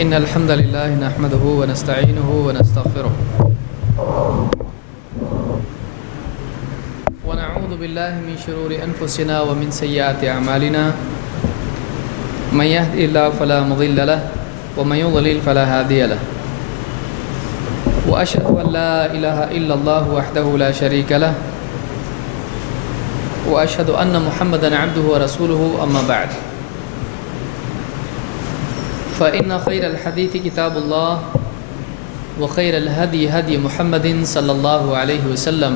إن الحمد لله نحمده ونستعينه ونستغفره ونعوذ بالله من شرور أنفسنا ومن سيئات أعمالنا من يهد الله فلا مضل له ومن يضلل فلا هادي له وأشهد أن لا إله إلا الله وحده لا شريك له وأشهد أن محمدًا عبده ورسوله أما بعد فإن خير الحديث كتاب الله وخير الهدي هدي محمد صلى الله عليه وسلم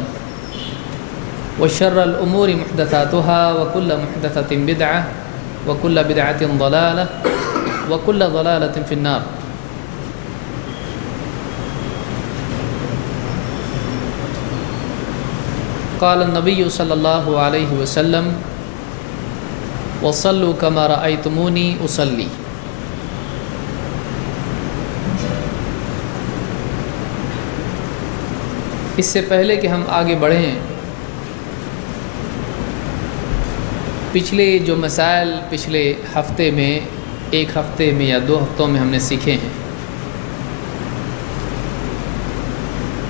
وشر الأمور محدثاتها وكل محدثة بدعة وكل بدعة ضلالة وكل ضلالة في النار. قال النبي صلى الله عليه وسلم وصلوا كما رأيتموني أصلي. اس سے پہلے کہ ہم آگے بڑھیں، پچھلے جو مسائل پچھلے ہفتے میں ایک ہفتے میں یا 2 ہفتوں میں ہم نے سیکھے ہیں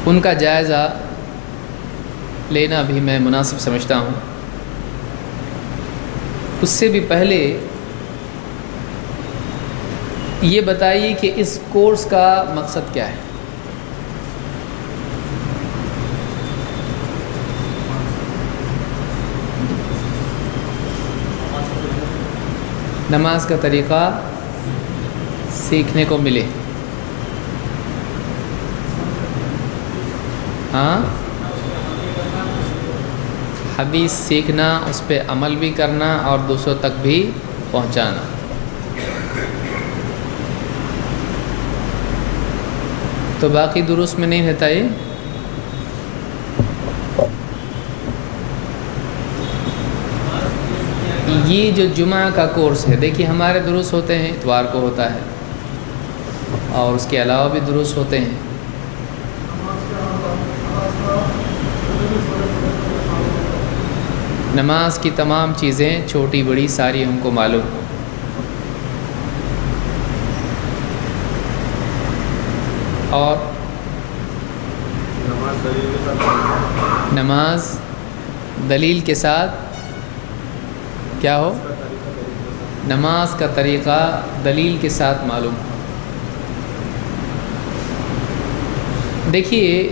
ان کا جائزہ لینا بھی میں مناسب سمجھتا ہوں. اس سے بھی پہلے یہ بتائیے کہ اس کورس کا مقصد کیا ہے؟ نماز کا طریقہ سیکھنے کو ملے. ہاں، حدیث سیکھنا، اس پہ عمل بھی کرنا اور دوسروں تک بھی پہنچانا. تو باقی دروس میں نہیں رہتا یہ جو جمعہ کا کورس ہے. دیکھیے ہمارے دروس ہوتے ہیں، اتوار کو ہوتا ہے اور اس کے علاوہ بھی دروس ہوتے ہیں. نماز کی تمام چیزیں چھوٹی بڑی ساری ہم کو معلوم. اور نماز دلیل کے ساتھ کیا ہو؟ نماز کا طریقہ دلیل کے ساتھ معلوم. دیکھیے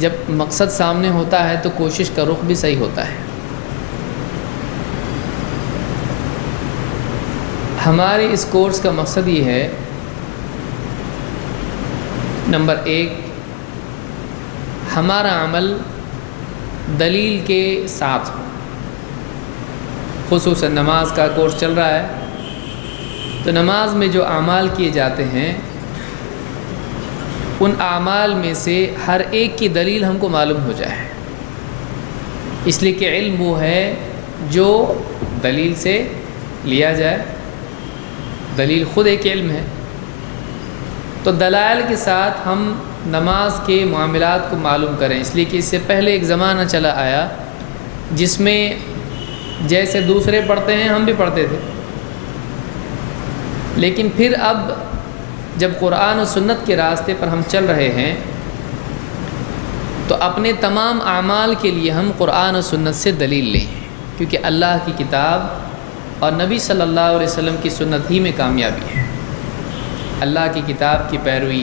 جب مقصد سامنے ہوتا ہے تو کوشش کا رخ بھی صحیح ہوتا ہے. ہمارے اس کورس کا مقصد یہ ہے، نمبر 1 ہمارا عمل دلیل کے ساتھ ہو. خصوصاً نماز کا کورس چل رہا ہے تو نماز میں جو اعمال کیے جاتے ہیں ان اعمال میں سے ہر ایک کی دلیل ہم کو معلوم ہو جائے. اس لیے کہ علم وہ ہے جو دلیل سے لیا جائے. دلیل خود ایک علم ہے. تو دلائل کے ساتھ ہم نماز کے معاملات کو معلوم کریں. اس لیے کہ اس سے پہلے ایک زمانہ چلا آیا جس میں جیسے دوسرے پڑھتے ہیں ہم بھی پڑھتے تھے، لیکن پھر اب جب قرآن و سنت کے راستے پر ہم چل رہے ہیں تو اپنے تمام اعمال کے لیے ہم قرآن و سنت سے دلیل لیں، کیونکہ اللہ کی کتاب اور نبی صلی اللہ علیہ وسلم کی سنت ہی میں کامیابی ہے. اللہ کی کتاب کی پیروی،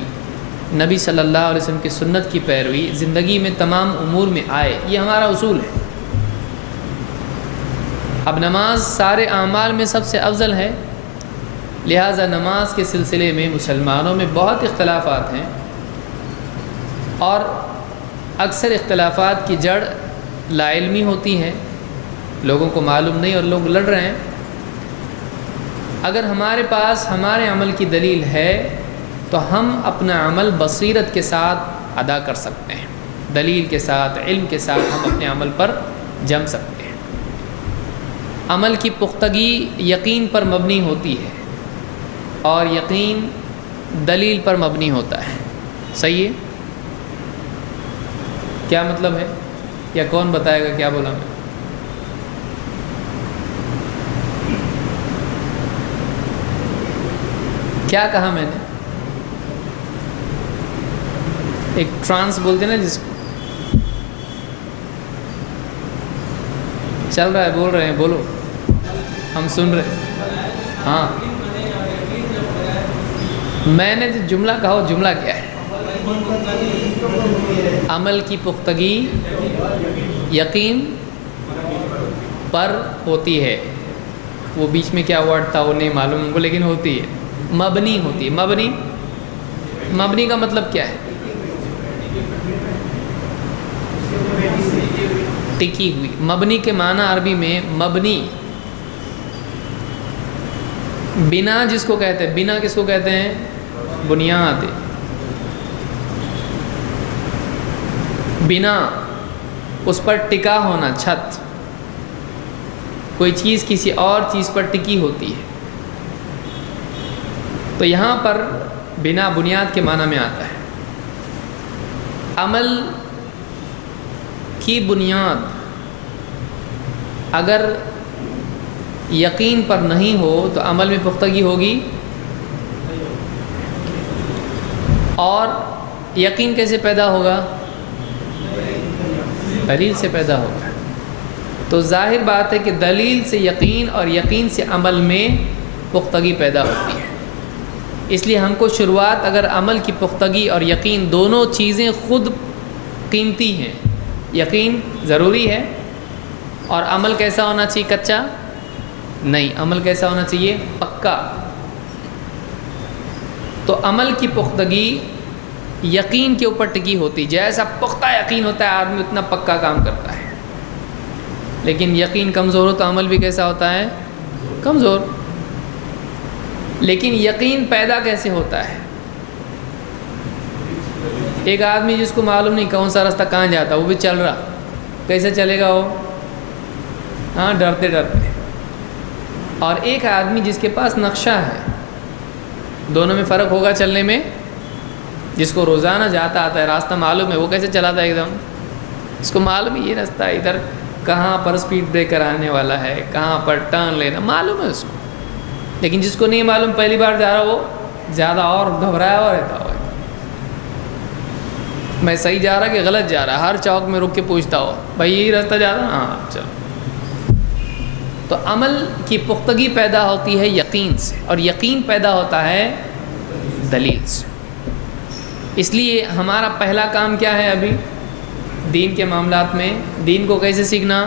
نبی صلی اللہ علیہ وسلم کی سنت کی پیروی زندگی میں تمام امور میں آئے، یہ ہمارا اصول ہے. اب نماز سارے اعمال میں سب سے افضل ہے، لہٰذا نماز کے سلسلے میں مسلمانوں میں بہت اختلافات ہیں اور اکثر اختلافات کی جڑ لا علمی ہوتی ہے. لوگوں کو معلوم نہیں اور لوگ لڑ رہے ہیں. اگر ہمارے پاس ہمارے عمل کی دلیل ہے تو ہم اپنا عمل بصیرت کے ساتھ ادا کر سکتے ہیں. دلیل کے ساتھ، علم کے ساتھ ہم اپنے عمل پر جم سکتے ہیں. عمل کی پختگی یقین پر مبنی ہوتی ہے اور یقین دلیل پر مبنی ہوتا ہے. صحیح ہے؟ کیا مطلب ہے؟ یا کون بتائے گا کیا بولا میں؟ کیا کہا میں نے؟ ایک ٹرانس بولتے ہیں نا جس کو، چل رہا ہے، بول رہے ہیں، بولو، ہم سن رہے ہیں. ہاں میں نے جو جملہ کہا وہ جملہ کیا ہے؟ عمل کی پختگی یقین پر ہوتی ہے. وہ بیچ میں کیا ورڈ تھا وہ نہیں معلوم ہم کو، لیکن ہوتی ہے، مبنی ہوتی ہے. مبنی کا مطلب کیا ہے؟ ٹکی ہوئی. مبنی کے معنی عربی میں مبنی، بنا جس کو کہتے ہیں، بنا کس کو کہتے ہیں؟ بنیاد. بنا اس پر ٹکا ہونا، چھت. کوئی چیز کسی اور چیز پر ٹکی ہوتی ہے. تو یہاں پر بنا بنیاد کے معنی میں آتا ہے. عمل کی بنیاد اگر یقین پر نہیں ہو تو عمل میں پختگی ہوگی. اور یقین کیسے پیدا ہوگا؟ دلیل سے پیدا ہوگا. تو ظاہر بات ہے کہ دلیل سے یقین اور یقین سے عمل میں پختگی پیدا ہوتی ہے. اس لیے ہم کو شروعات اگر عمل کی پختگی اور یقین دونوں چیزیں خود قیمتی ہیں. یقین ضروری ہے، اور عمل کیسا ہونا چاہیے؟ کچا نہیں، عمل کیسا ہونا چاہیے؟ پکا. تو عمل کی پختگی یقین کے اوپر ٹکی ہوتی. جیسا پختہ یقین ہوتا ہے آدمی اتنا پکا کام کرتا ہے. لیکن یقین کمزور ہو تو عمل بھی کیسا ہوتا ہے؟ کمزور. لیکن یقین پیدا کیسے ہوتا ہے؟ ایک آدمی جس کو معلوم نہیں کون سا راستہ کہاں جاتا، وہ بھی چل رہا، کیسے چلے گا وہ؟ ہاں ڈرتے ڈرتے. اور ایک آدمی جس کے پاس نقشہ ہے، دونوں میں فرق ہوگا چلنے میں. جس کو روزانہ جاتا آتا ہے، راستہ معلوم ہے، وہ کیسے چلاتا ہے؟ ایک دم اس کو معلوم ہے یہ راستہ ہے، ادھر کہاں پر سپیڈ بریکر آنے والا ہے، کہاں پر ٹرن لینا، معلوم ہے اس کو. لیکن جس کو نہیں معلوم، پہلی بار جا رہا، وہ زیادہ اور گھبرایا ہوا رہتا ہو، میں صحیح جا رہا کہ غلط جا رہا. ہر چوک میں رک کے پوچھتا ہو، بھائی یہی راستہ جا رہا؟ ہاں چلو. تو عمل کی پختگی پیدا ہوتی ہے یقین سے، اور یقین پیدا ہوتا ہے دلیل سے. اس لیے ہمارا پہلا کام کیا ہے ابھی دین کے معاملات میں؟ دین کو کیسے سیکھنا؟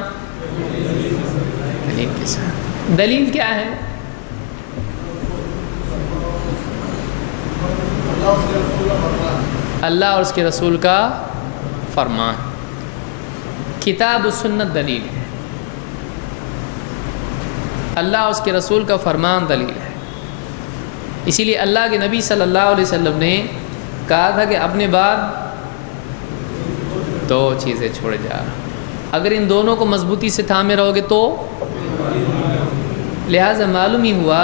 دلیل کے ساتھ. دلیل کیا ہے؟ اللہ اور اس کے رسول کا فرمان. کتاب و سنت دلیل ہے، اللہ اور اس کے رسول کا فرمان دلیل ہے. اسی لیے اللہ کے نبی صلی اللہ علیہ وسلم نے کہا تھا کہ اپنے بعد دو چیزیں چھوڑے جا رہا، اگر ان دونوں کو مضبوطی سے تھامے رہو گے تو. لہٰذا معلوم ہی ہوا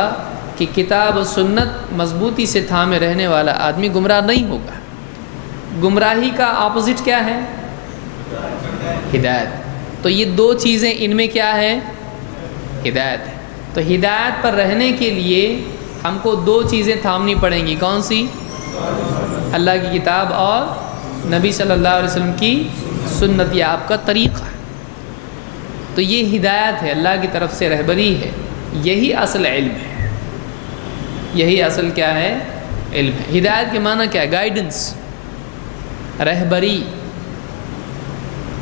کہ کتاب و سنت مضبوطی سے تھامے رہنے والا آدمی گمراہ نہیں ہوگا. گمراہی کا اپوزٹ کیا ہے؟ ہدایت. تو یہ دو چیزیں ان میں کیا ہے؟ ہدایت ہے. تو ہدایت پر رہنے کے لیے ہم کو دو چیزیں تھامنی پڑیں گی. کون سی؟ اللہ کی کتاب اور نبی صلی اللہ علیہ وسلم کی سنت، یہ آپ کا طریقہ. تو یہ ہدایت ہے، اللہ کی طرف سے رہبری ہے. یہی اصل علم ہے. یہی اصل کیا ہے؟ علم ہے. ہدایت کے معنی کیا ہے؟ گائیڈنس، رہبری.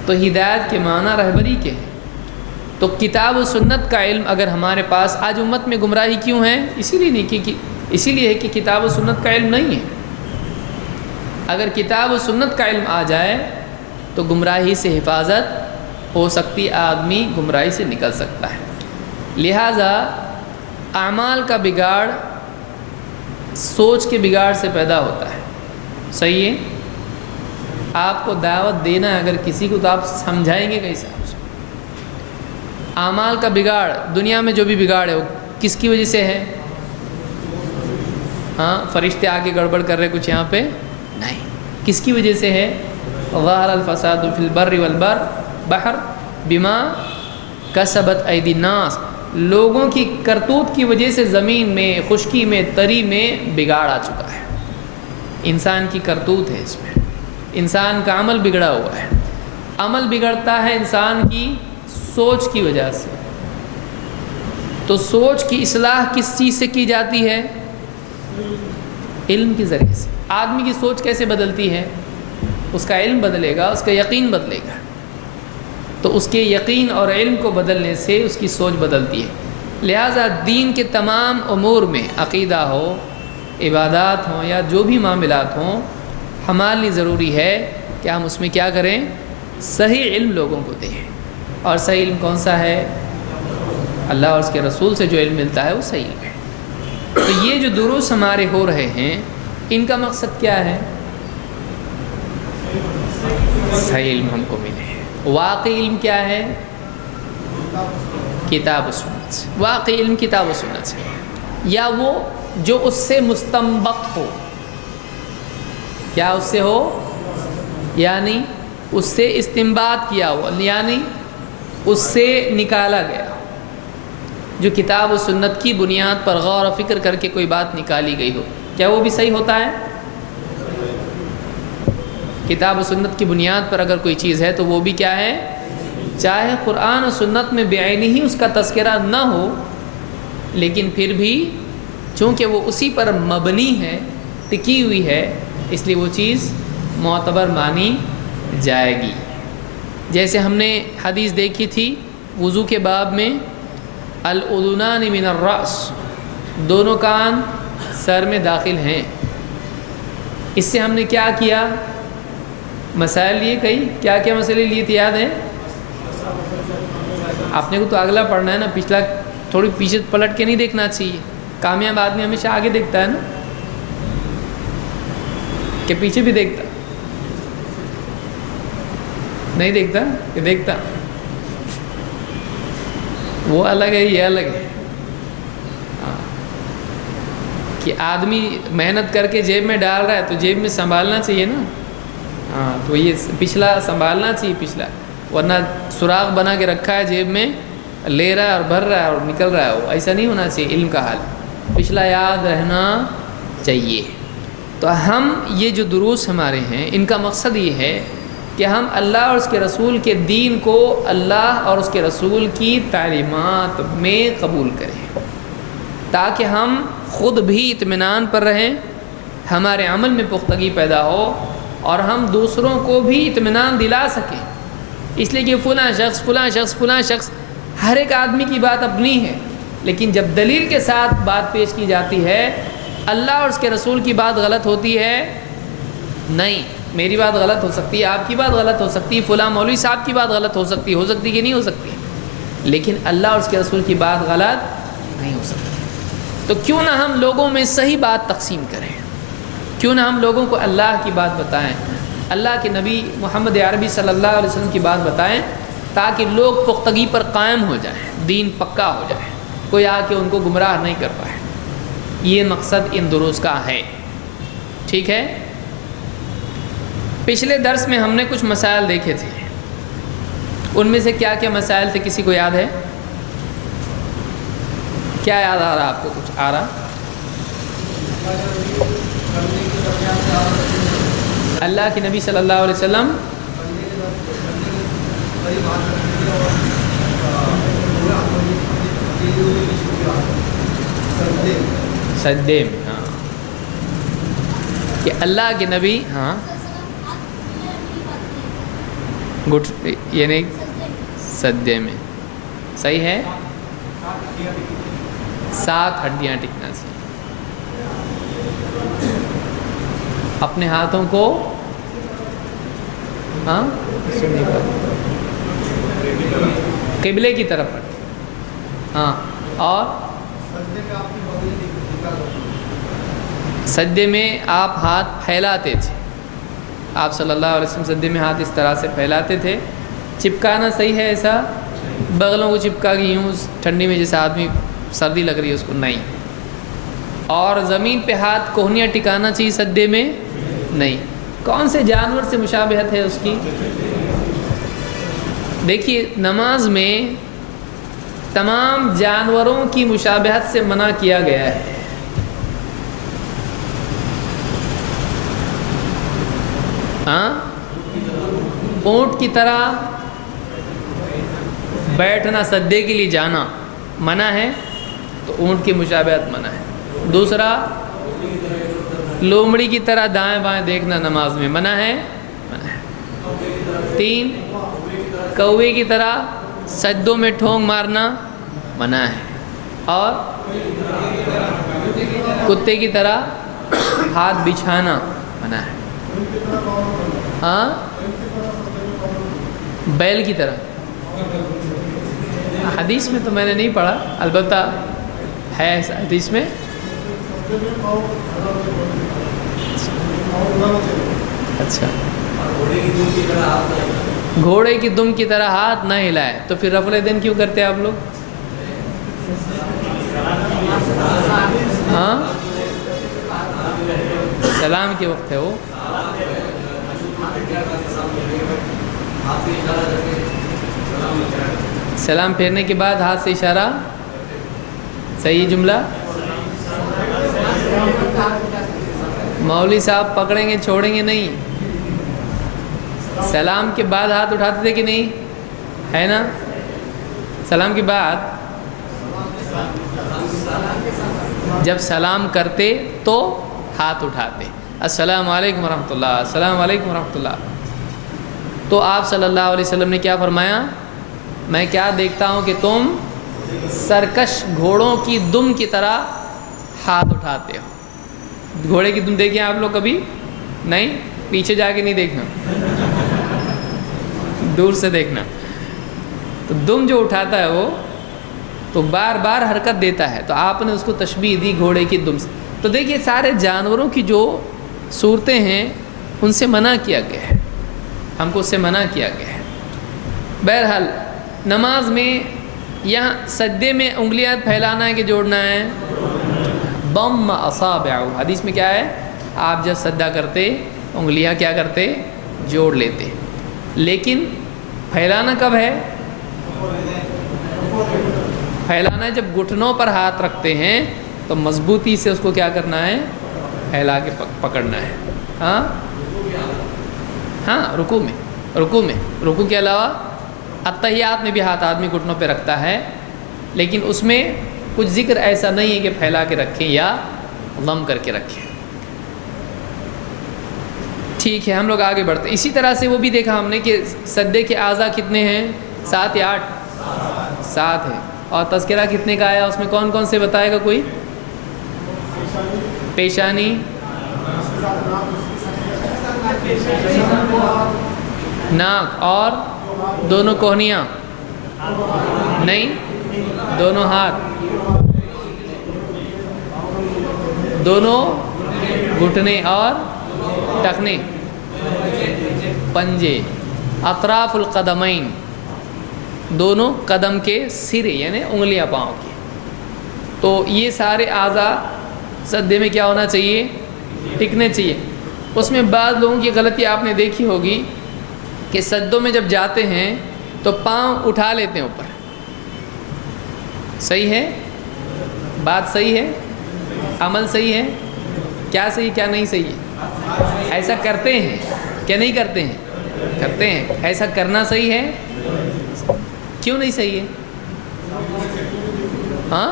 تو ہدایت کے معنی رہبری کے ہیں. تو کتاب و سنت کا علم اگر ہمارے پاس، آج امت میں گمراہی کیوں ہے؟ اسی لیے نہیں کہ اسی لیے ہے کہ کتاب و سنت کا علم نہیں ہے. اگر کتاب و سنت کا علم آ جائے تو گمراہی سے حفاظت ہو سکتی، آدمی گمراہی سے نکل سکتا ہے. لہٰذا اعمال کا بگاڑ سوچ کے بگاڑ سے پیدا ہوتا ہے. صحیح ہے؟ آپ کو دعوت دینا ہے اگر کسی کو، تو آپ سمجھائیں گے کیسے؟ اعمال کا بگاڑ، دنیا میں جو بھی بگاڑ ہے وہ کس کی وجہ سے ہے؟ ہاں فرشتے آ کے گڑبڑ کر رہے کچھ یہاں پہ؟ نہیں. کس کی وجہ سے ہے؟ ظہر الفساد فی البر والبحر بما کسبت ایدی الناس. لوگوں کی کرتوت کی وجہ سے زمین میں، خشکی میں، تری میں بگاڑ آ چکا ہے. انسان کی کرتوت ہے اس میں. انسان کا عمل بگڑا ہوا ہے. عمل بگڑتا ہے انسان کی سوچ کی وجہ سے. تو سوچ کی اصلاح کس چیز سے کی جاتی ہے؟ علم کے ذریعے سے. آدمی کی سوچ کیسے بدلتی ہے؟ اس کا علم بدلے گا، اس کا یقین بدلے گا. تو اس کے یقین اور علم کو بدلنے سے اس کی سوچ بدلتی ہے. لہٰذا دین کے تمام امور میں، عقیدہ ہو، عبادات ہوں یا جو بھی معاملات ہوں، ہمارے لیے ضروری ہے کہ ہم اس میں کیا کریں؟ صحیح علم لوگوں کو دیں. اور صحیح علم کون سا ہے؟ اللہ اور اس کے رسول سے جو علم ملتا ہے وہ صحیح علم ہے. تو یہ جو دروس ہمارے ہو رہے ہیں، ان کا مقصد کیا ہے؟ صحیح علم ہم کو ملے. واقعی علم کیا ہے؟ کتاب و سنت سے. واقعی علم کتاب و سنت سے، یا وہ جو اس سے مستنبط ہو. کیا اس سے ہو؟ یعنی اس سے استنباط کیا ہو، یعنی اس سے نکالا گیا، جو کتاب و سنت کی بنیاد پر غور و فکر کر کے کوئی بات نکالی گئی ہو. کیا وہ بھی صحیح ہوتا ہے؟ کتاب و سنت کی بنیاد پر اگر کوئی چیز ہے تو وہ بھی کیا ہے؟ چاہے قرآن و سنت میں بعینی ہی اس کا تذکرہ نہ ہو، لیکن پھر بھی چونکہ وہ اسی پر مبنی ہے، ٹکی ہوئی ہے، اس لیے وہ چیز معتبر مانی جائے گی. جیسے ہم نے حدیث دیکھی تھی وضو کے باب میں، الاذنان من الراس، دونوں کان سر میں داخل ہیں. اس سے ہم نے کیا کیا؟ مسائل لیے. کئی کیا کیا مسئلے لیے تھے یاد ہے؟ آپ نے کو تو اگلا پڑھنا ہے نا، پچھلا تھوڑی پیچھے پلٹ کے نہیں دیکھنا چاہیے. کامیاب آدمی ہمیشہ آگے دیکھتا ہے نا، کہ پیچھے بھی دیکھتا نہیں؟ دیکھتا کہ دیکھتا، وہ الگ ہے، یہ الگ ہے. کہ آدمی محنت کر کے جیب میں ڈال رہا ہے تو جیب میں سنبھالنا چاہیے نا. تو یہ پچھلا سنبھالنا چاہیے پچھلا، ورنہ سوراخ بنا کے رکھا ہے جیب میں، لے رہا ہے اور بھر رہا ہے اور نکل رہا ہے. وہ ایسا نہیں ہونا چاہیے. علم کا حال پچھلا یاد رہنا چاہیے. تو ہم یہ جو دروس ہمارے ہیں، ان کا مقصد یہ ہے کہ ہم اللہ اور اس کے رسول کے دین کو اللہ اور اس کے رسول کی تعلیمات میں قبول کریں، تاکہ ہم خود بھی اطمینان پر رہیں، ہمارے عمل میں پختگی پیدا ہو، اور ہم دوسروں کو بھی اطمینان دلا سکیں. اس لیے کہ فلاں شخص فلاں شخص فلاں شخص، ہر ایک آدمی کی بات اپنی ہے، لیکن جب دلیل کے ساتھ بات پیش کی جاتی ہے، اللہ اور اس کے رسول کی بات غلط ہوتی ہے؟ نہیں. میری بات غلط ہو سکتی ہے، آپ کی بات غلط ہو سکتی ہے، فلاں مولوی صاحب کی بات غلط ہو سکتی کہ نہیں ہو سکتی، لیکن اللہ اور اس کے رسول کی بات غلط نہیں ہو سکتی. تو کیوں نہ ہم لوگوں میں صحیح بات تقسیم کریں، کیوں نہ ہم لوگوں کو اللہ کی بات بتائیں، اللہ کے نبی محمد عربی صلی اللہ علیہ وسلم کی بات بتائیں، تاکہ لوگ پختگی پر قائم ہو جائیں، دین پکا ہو جائے، کوئی آ کے ان کو گمراہ نہیں کر پائے. یہ مقصد ان دروس کا ہے. ٹھیک ہے. پچھلے درس میں ہم نے کچھ مسائل دیکھے تھے. ان میں سے کیا کیا مسائل تھے؟ کسی کو یاد ہے؟ کیا یاد آ رہا آپ کو؟ کچھ آ رہا؟ اللہ کے نبی صلی اللہ علیہ وسلم سجدے میں، ہاں، کہ اللہ کے نبی، ہاں، گھٹ یعنی سجدے میں، صحیح ہے، 7 ہڈیاں ٹکنا چاہیے. اپنے ہاتھوں کو، ہاں، قبلے کی طرف رکھیں، ہاں. اور سجدے میں آپ ہاتھ پھیلاتے تھے. آپ صلی اللہ علیہ وسلم سجدے میں ہاتھ اس طرح سے پھیلاتے تھے. چپکانا صحیح ہے ایسا؟ بغلوں کو چپکا کے یوں ٹھنڈی میں جیسے آدمی سردی لگ رہی ہے اس کو، نہیں. اور زمین پہ ہاتھ کوہنیاں ٹکانا چاہیے سجدے میں؟ نہیں. کون سے جانور سے مشابہت ہے اس کی؟ دیکھیے نماز میں تمام جانوروں کی مشابہت سے منع کیا گیا ہے. ہاں، اونٹ کی طرح بیٹھنا، سجدے کے لیے جانا منع ہے، تو اونٹ کی مشابہت منع ہے۔ دوسرا، لومڑی کی طرح دائیں بائیں دیکھنا نماز میں منع ہے، منع ہے۔ 3، کوے کی طرح سجدوں میں ٹھونگ مارنا منع ہے، اور کتے کی طرح ہاتھ بچھانا منع ہے۔ ہاں، بیل کی طرح حدیث میں تو میں نے نہیں پڑھا، البتہ ہے حدیث میں۔ اچھا، گھوڑے کی دم کی طرح ہاتھ نہ ہلائے، تو پھر رفع الیدین کیوں کرتے ہیں آپ لوگ؟ ہاں، سلام کے وقت ہے وہ۔ سلام پھیرنے کے بعد ہاتھ سے اشارہ، صحیح جملہ؟ مولوی صاحب پکڑیں گے، چھوڑیں گے نہیں۔ سلام کے بعد ہاتھ اٹھاتے تھے کہ نہیں؟ ہے نا؟ سلام کے بعد جب سلام کرتے تو ہاتھ اٹھاتے، السلام علیکم ورحمۃ اللہ، السلام علیکم ورحمۃ اللہ۔ تو آپ صلی اللہ علیہ وسلم نے کیا فرمایا؟ میں کیا دیکھتا ہوں کہ تم سرکش گھوڑوں کی دم کی طرح ہاتھ اٹھاتے ہو۔ گھوڑے کی دم دیکھیں آپ لوگ کبھی؟ نہیں، پیچھے جا کے نہیں دیکھنا، دور سے دیکھنا۔ تو دم جو اٹھاتا ہے وہ تو بار بار حرکت دیتا ہے، تو آپ نے اس کو تشبیہ دی گھوڑے کی دم سے۔ تو دیکھیے، سارے جانوروں کی جو صورتیں ہیں ان سے منع کیا گیا ہے، ہم کو اس سے منع کیا گیا ہے۔ بہرحال نماز میں یہاں سجدے میں انگلیاں پھیلانا ہے کہ جوڑنا ہے؟ ضم اصابع، حدیث میں کیا ہے؟ آپ جب سجدہ کرتے انگلیاں کیا کرتے؟ جوڑ لیتے۔ لیکن پھیلانا کب ہے؟ پھیلانا جب گھٹنوں پر ہاتھ رکھتے ہیں تو مضبوطی سے اس کو کیا کرنا ہے؟ پھیلا کے پکڑنا ہے۔ ہاں ہاں، رکوع کے علاوہ اتحیات میں بھی ہاتھ آدمی گھٹنوں پہ رکھتا ہے، لیکن اس میں کچھ ذکر ایسا نہیں ہے کہ پھیلا کے رکھیں یا ضم کر کے رکھیں۔ ٹھیک ہے، ہم لوگ آگے بڑھتے ہیں۔ اسی طرح سے وہ بھی دیکھا ہم نے کہ سجدے کے اعضاء کتنے ہیں؟ 7 یا 8؟ 7 ہے۔ اور تذکرہ کتنے کا آیا اس میں؟ کون کون سے بتائے گا کوئی؟ پیشانی، ناک، اور دونوں کوہنیاں؟ نہیں، دونوں ہاتھ، دونوں گھٹنے اور ٹخنے، پنجے، اطراف القدمین، دونوں قدم کے سرے یعنی انگلیاں پاؤں کی۔ تو یہ سارے اعضاء سجدے میں کیا ہونا چاہیے؟ ٹکنے چاہیے۔ اس میں بعض لوگوں کی غلطی آپ نے دیکھی ہوگی کہ سجدوں میں جب جاتے ہیں تو پاؤں اٹھا لیتے ہیں اوپر۔ صحیح ہے؟ بات صحیح ہے؟ عمل صحیح ہے؟ کیا صحیح کیا نہیں صحیح ہے؟ ایسا کرتے ہیں کیا نہیں کرتے ہیں؟ کرتے ہیں۔ ایسا کرنا صحیح ہے؟ کیوں نہیں صحیح ہے؟ ہاں،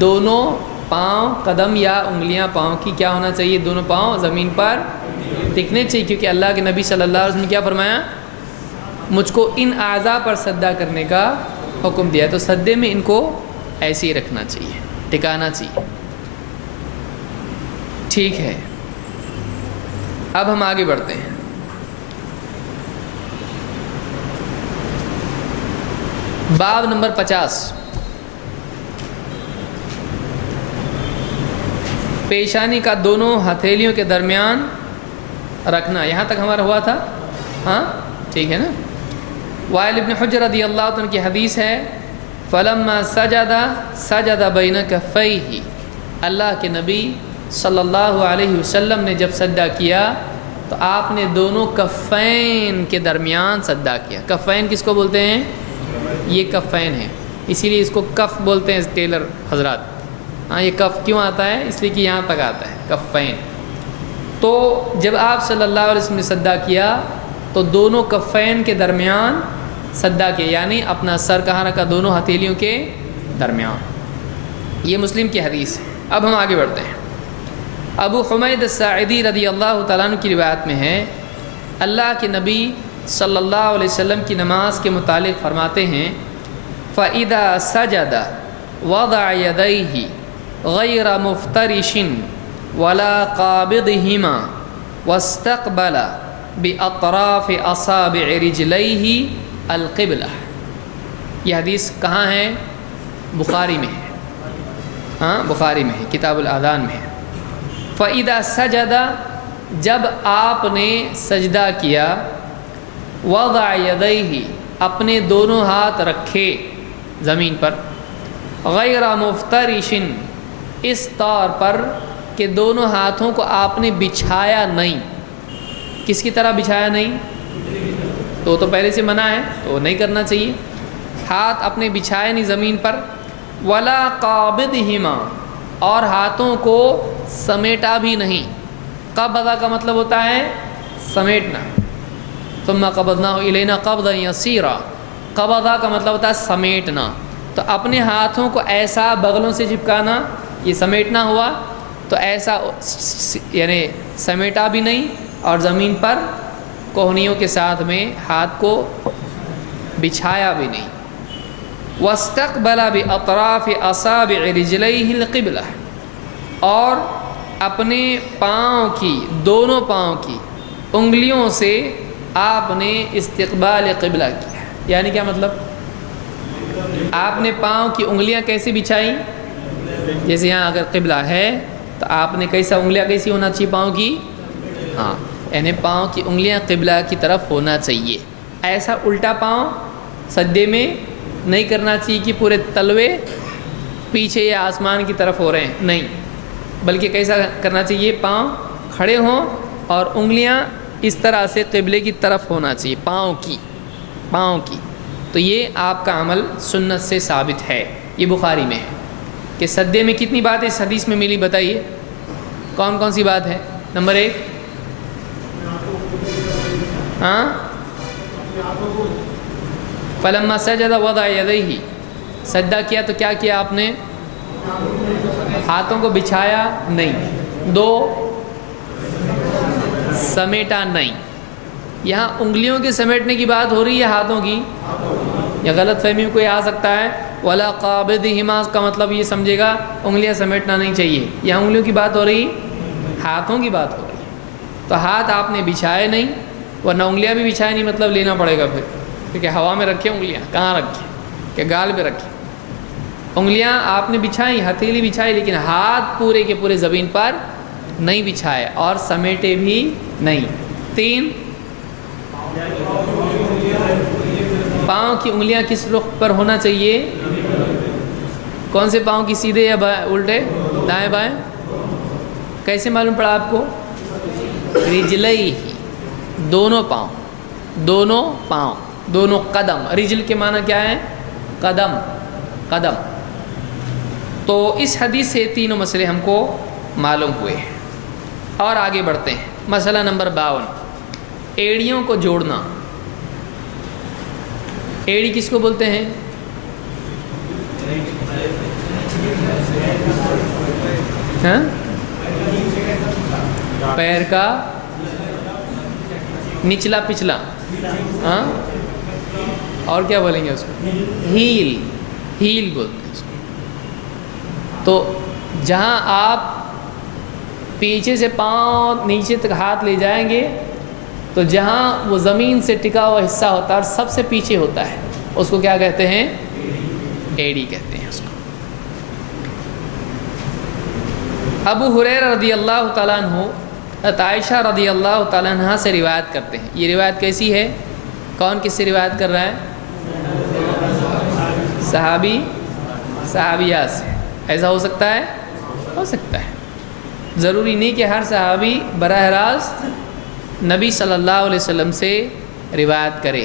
دونوں پاؤں، قدم یا انگلیاں پاؤں کی کیا ہونا چاہیے؟ دونوں پاؤں زمین پر ٹکنے چاہیے، کیونکہ اللہ کے نبی صلی اللہ علیہ وسلم نے کیا فرمایا؟ مجھ کو ان اعضاء پر سجدہ کرنے کا حکم دیا ہے، تو سجدے میں ان کو ایسے ہی رکھنا چاہیے، ٹکانا چاہیے۔ ٹھیک ہے، اب ہم آگے بڑھتے ہیں۔ باب نمبر 50، پیشانی کا دونوں ہتھیلیوں کے درمیان رکھنا۔ یہاں تک ہمارا ہوا تھا؟ ہاں ٹھیک ہے نا۔ وائل بن حجر رضی اللہ عنہ کی حدیث ہے، فلما سجد بین کفیہ، اللہ کے نبی صلی اللہ علیہ وسلم نے جب سجدہ کیا تو آپ نے دونوں کفین کے درمیان سجدہ کیا۔ کفین کس کو بولتے ہیں؟ یہ کفین ہے، اسی لیے اس کو کف بولتے ہیں ٹیلر حضرات۔ ہاں، یہ کف کیوں آتا ہے؟ اس لیے کہ یہاں تک آتا ہے، کفین۔ تو جب آپ صلی اللہ علیہ وسلم نے سجدہ کیا تو دونوں کفین کے درمیان سجدہ کیا، یعنی اپنا سر کہاں رکھا؟ دونوں ہتھیلیوں کے درمیان۔ یہ مسلم کی حدیث ہے۔ اب ہم آگے بڑھتے ہیں۔ ابو حمید الساعدی رضی اللہ تعالیٰ عنہ کی روایت میں ہے، اللہ کے نبی صلی اللہ علیہ وسلم کی نماز کے متعلق فرماتے ہیں، فَإِذَا سَجَدَ وَضَعَ يَدَيْهِ غَيْرَ مُفْتَرِشٍ وَلَا قَابِضِهِمَا وَاسْتَقْبَلَ بِأَطْرَافِ أَصَابِعِ رِجْلَيْهِ الْقِبْلَةَ۔ یہ حدیث کہاں ہے؟ بخاری میں ہے، ہاں بخاری میں ہے، کتاب الاذان میں ہے۔ فَإِذَا سَجَدَ، جب آپ نے سجدہ کیا، وَضَعَ يَدَيْهِ، اپنے دونوں ہاتھ رکھے زمین پر، غَيْرَ مُفْتَرِشٍ، اس طور پر کہ دونوں ہاتھوں کو آپ نے بچھایا نہیں۔ کس کی طرح بچھایا نہیں؟ تو پہلے سے منع ہے، تو نہیں کرنا چاہیے۔ ہاتھ اپنے بچھائے نہیں زمین پر، وَلَا قَابِضِهِمَا، اور ہاتھوں کو سمیٹا بھی نہیں۔ قبضہ کا مطلب ہوتا ہے سمیٹنا، ثم قبضناہ الینا قبضا یسیرا، قبضہ کا مطلب ہوتا ہے سمیٹنا۔ تو اپنے ہاتھوں کو ایسا بغلوں سے چپکانا، یہ سمیٹنا ہوا، تو ایسا یعنی سمیٹا بھی نہیں اور زمین پر کوہنیوں کے ساتھ میں ہاتھ کو بچھایا بھی نہیں۔ وَاسْتَقْبَلَ بِأَطْرَافِ أَصَابِعِ رِجْلَيْهِ الْقِبْلَةَ، اور اپنے پاؤں کی، دونوں پاؤں کی انگلیوں سے آپ نے استقبال قبلہ کیا۔ یعنی کیا مطلب؟ آپ نے پاؤں کی انگلیاں کیسے بچھائیں؟ جیسے یہاں اگر قبلہ ہے تو آپ نے کیسا انگلیاں کیسی ہونا چاہیے پاؤں کی؟ ہاں، یعنی پاؤں کی انگلیاں قبلہ کی طرف ہونا چاہیے۔ ایسا الٹا پاؤں سجدے میں نہیں کرنا چاہیے کہ پورے تلوے پیچھے یا آسمان کی طرف ہو رہے ہیں، نہیں، بلکہ کیسا کرنا چاہیے؟ پاؤں کھڑے ہوں اور انگلیاں اس طرح سے قبلے کی طرف ہونا چاہیے، پاؤں کی۔ تو یہ آپ کا عمل سنت سے ثابت ہے۔ یہ بخاری میں ہے کہ سجدے میں کتنی باتیں اس حدیث میں ملی، بتائیے کون کون سی بات ہے؟ نمبر 1، ہاں، فلما سجد وضع یدیہ، سجدہ کیا تو کیا کیا آپ نے؟ ہاتھوں کو بچھایا نہیں۔ 2، سمیٹا نہیں۔ یہاں انگلیوں کے سمیٹنے کی بات ہو رہی ہے ہاتھوں کی؟ یا غلط فہمی میں کوئی آ سکتا ہے؟ ولا قابضہما کا مطلب یہ سمجھے گا انگلیاں سمیٹنا نہیں چاہیے۔ یہاں انگلیوں کی بات ہو رہی، ہاتھوں کی بات ہو رہی ہے۔ تو ہاتھ آپ نے بچھائے نہیں، ورنہ انگلیاں بھی بچھائے نہیں، مطلب لینا پڑے گا پھر، کیونکہ ہوا میں رکھے انگلیاں، کہاں رکھیں؟ کہ گال پہ رکھیں۔ انگلیاں آپ نے بچھائیں، ہتھیلی بچھائی، لیکن ہاتھ پورے کے پورے زمین پر نہیں بچھائے اور سمیٹے بھی نہیں۔ 3، پاؤں کی انگلیاں کس رخ پر ہونا چاہیے؟ کون سے پاؤں کی؟ سیدھے یا الٹے؟ دائیں بائیں؟ کیسے معلوم پڑا آپ کو؟ رجلئی، دونوں پاؤں، دونوں قدم۔ رجل کے معنی کیا ہے؟ قدم۔ تو اس حدیث سے تینوں مسئلے ہم کو معلوم ہوئے ہیں۔ اور آگے بڑھتے ہیں۔ مسئلہ نمبر 52، ایڑیوں کو جوڑنا۔ ایڑی کس کو بولتے ہیں؟ ہاں، پیر کا نچلا پچھلا، ہاں، اور کیا بولیں گے اس کو؟ ہیل بولتے ہیں اس کو۔ تو جہاں آپ پیچھے سے پاؤں نیچے تک ہاتھ لے جائیں گے تو جہاں وہ زمین سے ٹکا ہوا حصہ ہوتا ہے سب سے پیچھے ہوتا ہے، اس کو کیا کہتے ہیں؟ ایڑی کہتے ہیں اس کو۔ ابو ہریرہ رضی اللہ تعالیٰ عنہ عائشہ رضی اللہ تعالیٰ عنہ سے روایت کرتے ہیں۔ یہ روایت کیسی ہے؟ کون کس سے روایت کر رہا ہے؟ صحابیہ سے۔ ایسا ہو سکتا ہے؟ ہو سکتا ہے۔ ضروری نہیں کہ ہر صحابی براہ راست نبی صلی اللہ علیہ وسلم سے روایت کرے،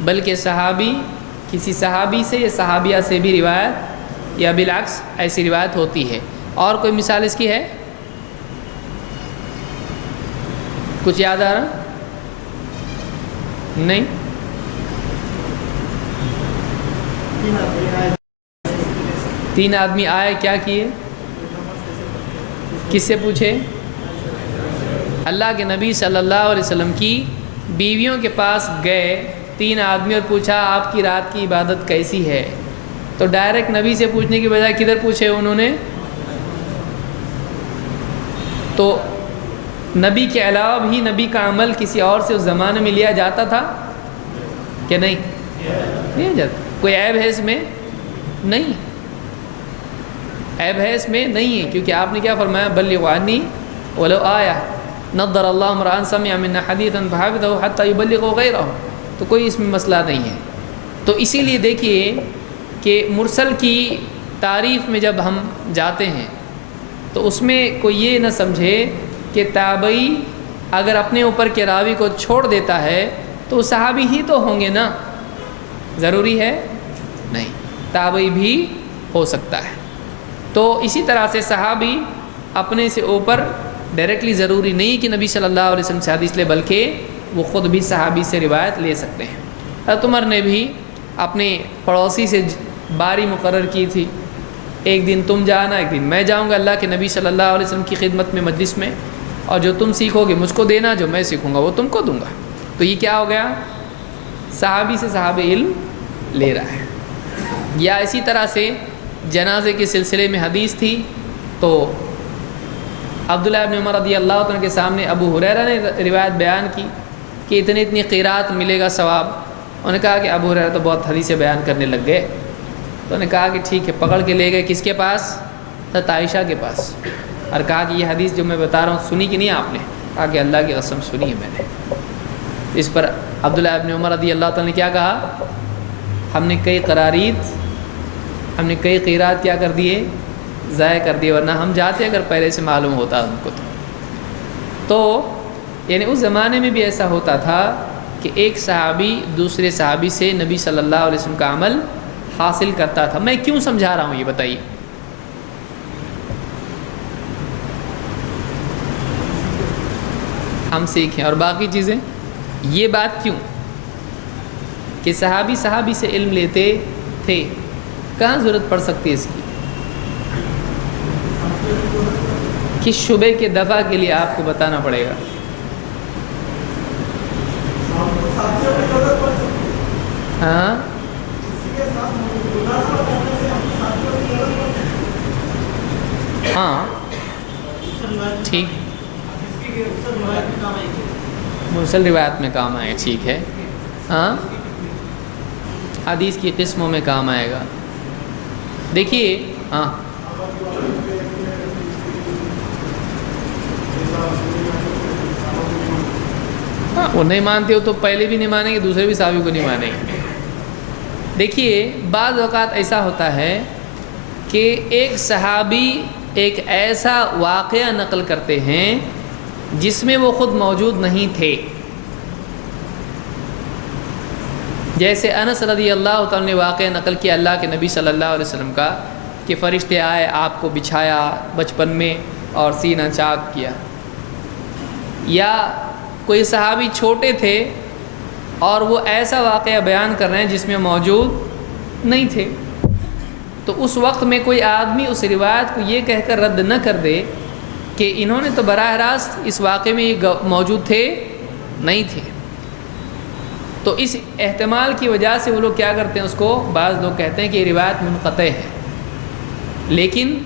بلکہ صحابی کسی صحابی سے یا صحابیہ سے بھی روایت یا بالعکس ایسی روایت ہوتی ہے۔ اور کوئی مثال اس کی ہے؟ کچھ یاد آ رہا؟ نہیں؟ تین آدمی آئے، کیا کیے؟ کس سے پوچھے؟ اللہ کے نبی صلی اللہ علیہ وسلم کی بیویوں کے پاس گئے تین آدمی اور پوچھا آپ کی رات کی عبادت کیسی ہے؟ تو ڈائریکٹ نبی سے پوچھنے کی بجائے کدھر پوچھے انہوں نے؟ تو نبی کے علاوہ بھی نبی کا عمل کسی اور سے اس زمانے میں لیا جاتا تھا کہ نہیں؟ لیا جاتا. کوئی عیب ہے اس میں؟ نہیں، عیب ہے اس میں نہیں ہے، کیونکہ آپ نے کیا فرمایا؟ بلغوا عنی ولو آیا نضر اللہ امرأ سمع منا حدیثا فحفظه حتى يبلغ غیرہ. تو کوئی اس میں مسئلہ نہیں ہے. تو اسی لیے دیکھیے کہ مرسل کی تعریف میں جب ہم جاتے ہیں تو اس میں کوئی یہ نہ سمجھے کہ تابعی اگر اپنے اوپر کے راوی کو چھوڑ دیتا ہے تو صحابی ہی تو ہوں گے نا، ضروری ہے؟ نہیں، تابعی بھی ہو سکتا ہے. تو اسی طرح سے صحابی اپنے سے اوپر ڈائریکٹلی ضروری نہیں کہ نبی صلی اللہ علیہ وسلم سے حدیث لے، بلکہ وہ خود بھی صحابی سے روایت لے سکتے ہیں. حضرت عمر نے بھی اپنے پڑوسی سے باری مقرر کی تھی، ایک دن تم جانا ایک دن میں جاؤں گا اللہ کے نبی صلی اللہ علیہ وسلم کی خدمت میں مجلس میں، اور جو تم سیکھو گے مجھ کو دینا، جو میں سیکھوں گا وہ تم کو دوں گا. تو یہ کیا ہو گیا؟ صحابی سے صحابی علم لے رہا ہے. یا اسی طرح سے جنازے کے سلسلے میں حدیث تھی تو عبداللہ ابن عمر رضی اللہ عنہ کے سامنے ابو ہریرہ نے روایت بیان کی کہ اتنی قیرات ملے گا ثواب. انہوں نے کہا کہ ابو ہریرہ تو بہت حدیثیں بیان کرنے لگ گئے. تو انہوں نے کہا کہ ٹھیک ہے، پکڑ کے لے گئے کس کے پاس؟ حضرت عائشہ کے پاس، اور کہا کہ یہ حدیث جو میں بتا رہا ہوں سنی کہ نہیں آپ نے؟ کہا کہ اللہ کی قسم سنی ہے میں نے. اس پر عبداللہ ابن عمر رضی اللہ تعالیٰ نے کیا کہا؟ ہم نے کئی قیرات کیا کر دیے؟ ضائع کر دیے، ورنہ ہم جاتے اگر پہلے سے معلوم ہوتا ہم کو. تو یعنی اس زمانے میں بھی ایسا ہوتا تھا کہ ایک صحابی دوسرے صحابی سے نبی صلی اللہ علیہ وسلم کا عمل حاصل کرتا تھا. میں کیوں سمجھا رہا ہوں یہ بتائیے؟ ہم سیکھیں اور باقی چیزیں. یہ بات کیوں کہ صحابی سے علم لیتے تھے؟ کہاں ضرورت پڑ سکتی ہے اس کی؟ کس شبے کے دفع کے لیے آپ کو بتانا پڑے گا؟ ہاں ہاں ٹھیک، مرسل روایت میں کام آئے، ٹھیک ہے. ہاں حدیث کی قسموں میں کام آئے گا. دیکھیے ہاں وہ نہیں مانتے ہو تو پہلے بھی نہیں مانیں گے، دوسرے بھی صحابی کو نہیں مانیں گے. دیکھیے بعض اوقات ایسا ہوتا ہے کہ ایک صحابی ایک ایسا واقعہ نقل کرتے ہیں جس میں وہ خود موجود نہیں تھے. جیسے انس رضی اللہ تعالیٰ نے واقعہ نقل کیا اللہ کے نبی صلی اللہ علیہ وسلم کا کہ فرشتے آئے، آپ کو بچھایا بچپن میں اور سینہ چاک کیا. یا کوئی صحابی چھوٹے تھے اور وہ ایسا واقعہ بیان کر رہے ہیں جس میں موجود نہیں تھے. تو اس وقت میں کوئی آدمی اس روایت کو یہ کہہ کر رد نہ کر دے کہ انہوں نے تو براہ راست اس واقعے میں یہ موجود تھے نہیں تھے. تو اس احتمال کی وجہ سے وہ لوگ کیا کرتے ہیں، اس کو بعض لوگ کہتے ہیں کہ یہ روایت منقطع ہے. لیکن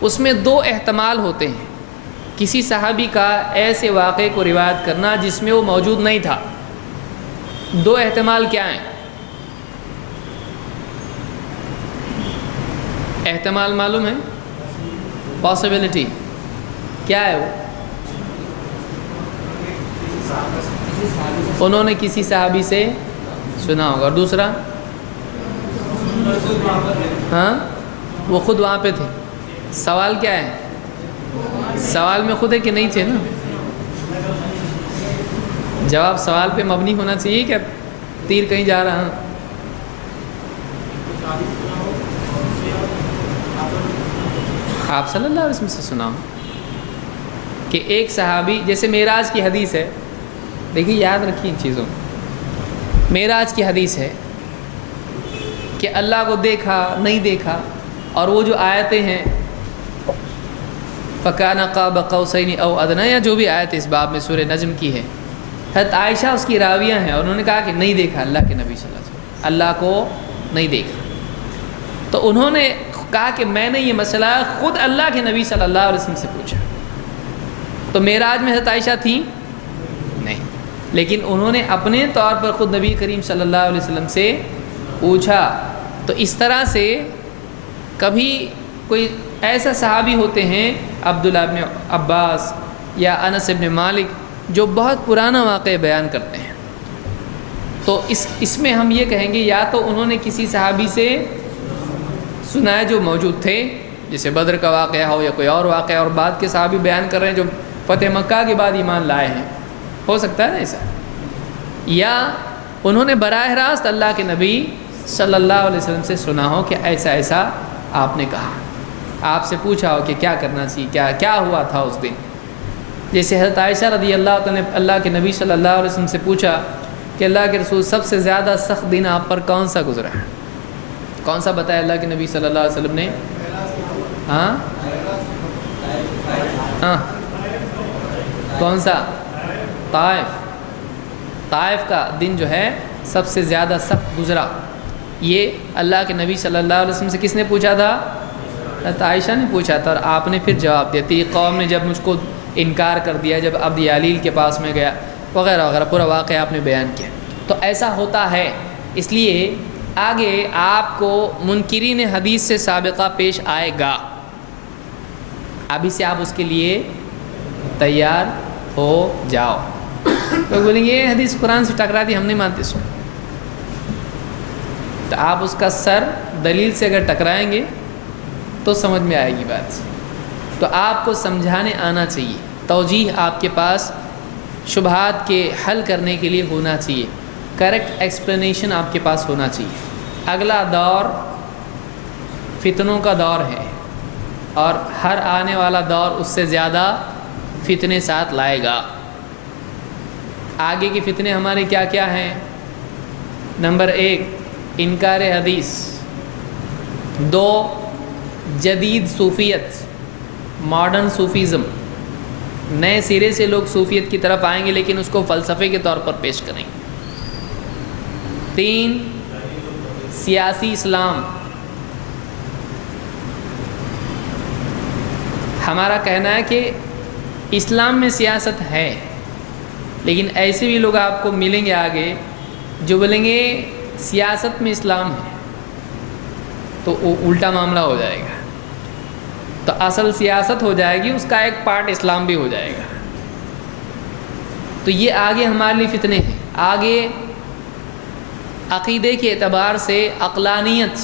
اس میں دو احتمال ہوتے ہیں. کسی صحابی کا ایسے واقعے کو روایت کرنا جس میں وہ موجود نہیں تھا. دو احتمال کیا ہیں؟ احتمال معلوم ہے؟ پاسبلٹی کیا ہے وہ؟ انہوں نے کسی صحابی سے سنا ہوگا. اور دوسرا ہاں وہ خود وہاں پہ تھے. سوال کیا ہے؟ سوال میں خود ہے کہ نہیں تھے نا. جواب سوال پہ مبنی ہونا چاہیے کہ تیر کہیں جا رہا ہوں. آپ صلی اللہ علیہ وسلم سے سنا ہو کہ ایک صحابی، جیسے معراج کی حدیث ہے، دیکھیے یاد رکھیے ان چیزوں میں، معراج کی حدیث ہے کہ اللہ کو دیکھا نہیں دیکھا، اور وہ جو آیتیں ہیں فَكَانَ قَابَ قَوْسَيْنِ أَوْ أَدْنَىٰ، یا جو بھی آیت اس باب میں سورہ نجم کی ہے، حضرت عائشہ اس کی راویہ ہیں، اور انہوں نے کہا کہ نہیں دیکھا اللہ کے نبی صلی اللہ علیہ وسلم، اللہ کو نہیں دیکھا۔ تو انہوں نے کہا کہ میں نے یہ مسئلہ خود اللہ کے نبی صلی اللہ علیہ وسلم سے پوچھا۔ تو معراج میں حضرت عائشہ تھیں نہیں، لیکن انہوں نے اپنے طور پر خود نبی کریم صلی اللہ علیہ وسلم سے پوچھا۔ تو اس طرح سے کبھی کوئی ایسا صحابی ہوتے ہیں عبداللہ ابن عباس یا انس ابن مالک جو بہت پرانا واقعہ بیان کرتے ہیں، تو اس میں ہم یہ کہیں گے یا تو انہوں نے کسی صحابی سے سنا ہے جو موجود تھے، جیسے بدر کا واقعہ ہو یا کوئی اور واقعہ، اور بعد کے صحابی بیان کر رہے ہیں جو فتح مکہ کے بعد ایمان لائے ہیں، ہو سکتا ہے نا ایسا، یا انہوں نے براہ راست اللہ کے نبی صلی اللہ علیہ وسلم سے سنا ہو کہ ایسا ایسا آپ نے کہا، آپ سے پوچھا ہو کہ کیا کرنا چاہیے، کیا ہوا تھا اس دن۔ جیسے حضرت عائشہ رضی اللہ تعالیٰ نے اللہ کے نبی صلی اللہ علیہ وسلم سے پوچھا کہ اللہ کے رسول سب سے زیادہ سخت دن آپ پر کون سا گزرا ہے؟ کون سا بتایا اللہ کے نبی صلی اللہ علیہ وسلم نے؟ ہاں کون سا؟ طائف کا دن جو ہے سب سے زیادہ سخت گزرا، یہ اللہ کے نبی صلی اللہ علیہ وسلم سے کس نے پوچھا تھا؟ حضرت عائشہ نے پوچھا تھا، اور آپ نے پھر جواب دیا تھی قوم نے جب مجھ کو انکار کر دیا، جب عبد یالیل کے پاس میں گیا وغیرہ وغیرہ، پورا واقعہ آپ نے بیان کیا۔ تو ایسا ہوتا ہے، اس لیے آگے آپ کو منکرین حدیث سے سابقہ پیش آئے گا، ابھی سے آپ اس کے لیے تیار ہو جاؤ۔ لوگ بولیں گے یہ حدیث قرآن سے ٹکراتی، ہم نہیں مانتے اس کو، تو آپ اس کا سر دلیل سے اگر ٹکرائیں گے تو سمجھ میں آئے گی بات۔ تو آپ کو سمجھانے آنا چاہیے، توجیہ آپ کے پاس شبہات کے حل کرنے کے لیے ہونا چاہیے، کریکٹ ایکسپلینیشن آپ کے پاس ہونا چاہیے۔ اگلا دور فتنوں کا دور ہے، اور ہر آنے والا دور اس سے زیادہ فتنے ساتھ لائے گا۔ آگے کی فتنے ہمارے کیا کیا ہیں؟ نمبر 1 انکار حدیث، 2 جدید صوفیت، ماڈرن صوفیزم، نئے سرے سے لوگ صوفیت کی طرف آئیں گے لیکن اس کو فلسفے کے طور پر پیش کریں گے۔ 3 سیاسی اسلام، ہمارا کہنا ہے کہ اسلام میں سیاست ہے، لیکن ایسے بھی لوگ آپ کو ملیں گے آگے جو بولیں گے سیاست میں اسلام ہے، تو وہ الٹا معاملہ ہو جائے گا، تو اصل سیاست ہو جائے گی، اس کا ایک پارٹ اسلام بھی ہو جائے گا۔ تو یہ آگے ہمارے لیے فتنے ہیں۔ آگے عقیدے کے اعتبار سے عقلانیت،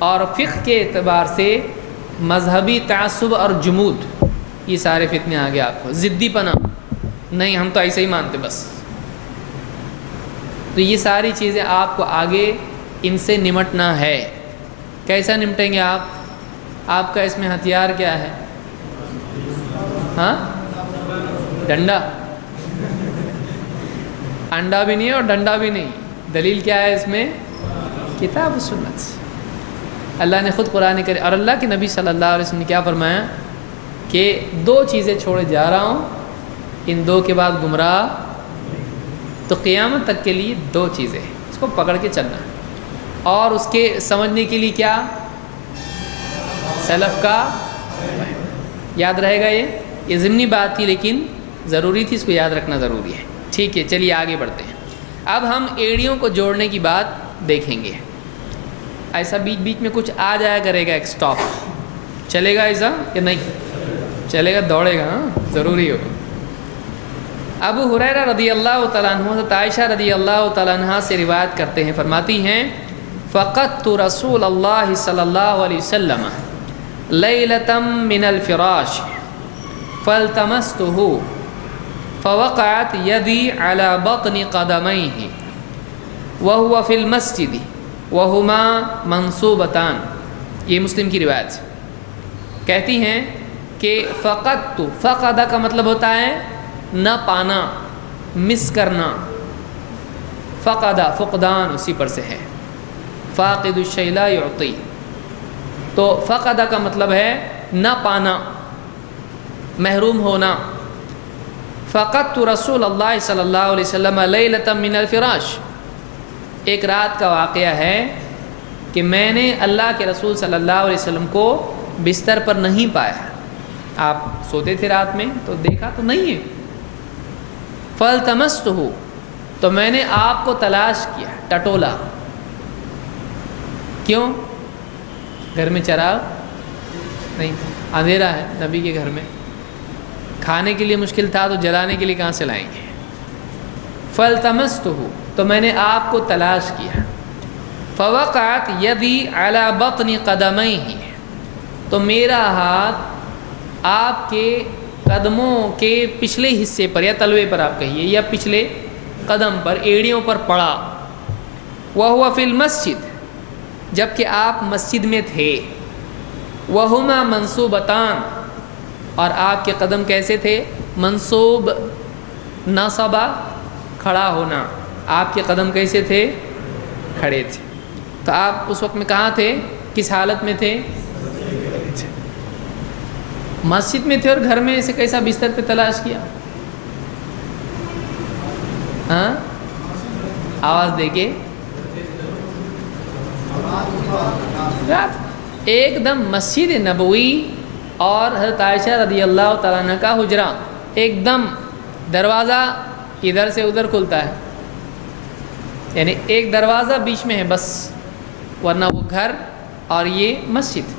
اور فقہ کے اعتبار سے مذہبی تعصب اور جمود، یہ سارے فتنے آگے آپ کو، ضدی پنا، نہیں ہم تو ایسے ہی مانتے بس۔ تو یہ ساری چیزیں آپ کو آگے ان سے نمٹنا ہے۔ کیسا نمٹیں گے آپ کا اس میں ہتھیار کیا ہے؟ ہاں ڈنڈا، انڈا بھی نہیں اور ڈنڈا بھی نہیں، دلیل کیا ہے اس میں؟ کتاب و سنت۔ اللہ نے خود قرآن کریم اور اللہ کے نبی صلی اللہ علیہ وسلم نے کیا فرمایا کہ 2 چیزیں چھوڑے جا رہا ہوں، ان 2 کے بعد گمراہ، تو قیامت تک کے لیے 2 چیزیں، اس کو پکڑ کے چلنا، اور اس کے سمجھنے کے لیے کیا؟ سلف کا یاد رہے گا۔ یہ ضمنی بات تھی لیکن ضروری تھی، اس کو یاد رکھنا ضروری ہے۔ ٹھیک ہے، چلیے آگے بڑھتے ہیں۔ اب ہم ایڑیوں کو جوڑنے کی بات دیکھیں گے۔ ایسا بیچ بیچ میں کچھ آ جایا کرے گا، ایک سٹاپ چلے گا ایسا کہ نہیں چلے گا؟ دوڑے گا، ہاں ضروری ہوگا۔ ابو ہریرہ رضی اللہ تعالیٰ عنہ حضرت عائشہ رضی اللہ تعالیٰ عنہ سے روایت کرتے ہیں، فرماتی ہیں فقدت رسول اللہ صلی اللہ علیہ وسلم لیلۃ من الفراش فالتمسته فوقعت یدی علی بطن قدمیہ وهو فی المسجد وهما منصوبتان۔ یہ مسلم کی روایت کہتی ہیں کہ فقدت، فقدہ کا مطلب ہوتا ہے نہ پانا، مس کرنا، فقدہ فقدان اسی پر سے ہے، فاقد الشیء لا یعطی، تو فقدہ کا مطلب ہے نہ پانا، محروم ہونا۔ فقدت رسول اللہ صلی اللہ علیہ وسلم لیلۃ من الفراش، ایک رات کا واقعہ ہے کہ میں نے اللہ کے رسول صلی اللہ علیہ وسلم کو بستر پر نہیں پایا، آپ سوتے تھے رات میں تو دیکھا تو نہیں ہے، فالتمستہ، تو میں نے آپ کو تلاش کیا، ٹٹولا، کیوں؟ گھر میں چراغ نہیں تھا، اندھیرا ہے نبی کے گھر میں، کھانے کے لیے مشکل تھا تو جلانے کے لیے کہاں سے لائیں گے؟ فالتمستہ، تو میں نے آپ کو تلاش کیا، فوقعت یدی علی بطن قدمیہ، تو میرا ہاتھ آپ کے قدموں کے پچھلے حصے پر، یا تلوے پر آپ کہیے، یا پچھلے قدم پر، ایڑیوں پر پڑا، وہو فی المسجد، جب کہ آپ مسجد میں تھے، وہما منصوبتان، اور آپ کے قدم کیسے تھے؟ منصوب، نصبہ کھڑا ہونا، آپ کے قدم کیسے تھے؟ کھڑے تھے۔ تو آپ اس وقت میں کہاں تھے؟ کس حالت میں تھے؟ مسجد میں تھے، اور گھر میں ایسے کیسا بستر پہ تلاش کیا؟ ہاں آواز دے کے، ایک دم مسجد نبوی اور حضرت عائشہ رضی اللہ تعالیٰ عنہ کا حجرہ، ایک دم دروازہ ادھر سے ادھر کھلتا ہے، یعنی ایک دروازہ بیچ میں ہے بس، ورنہ وہ گھر اور یہ مسجد۔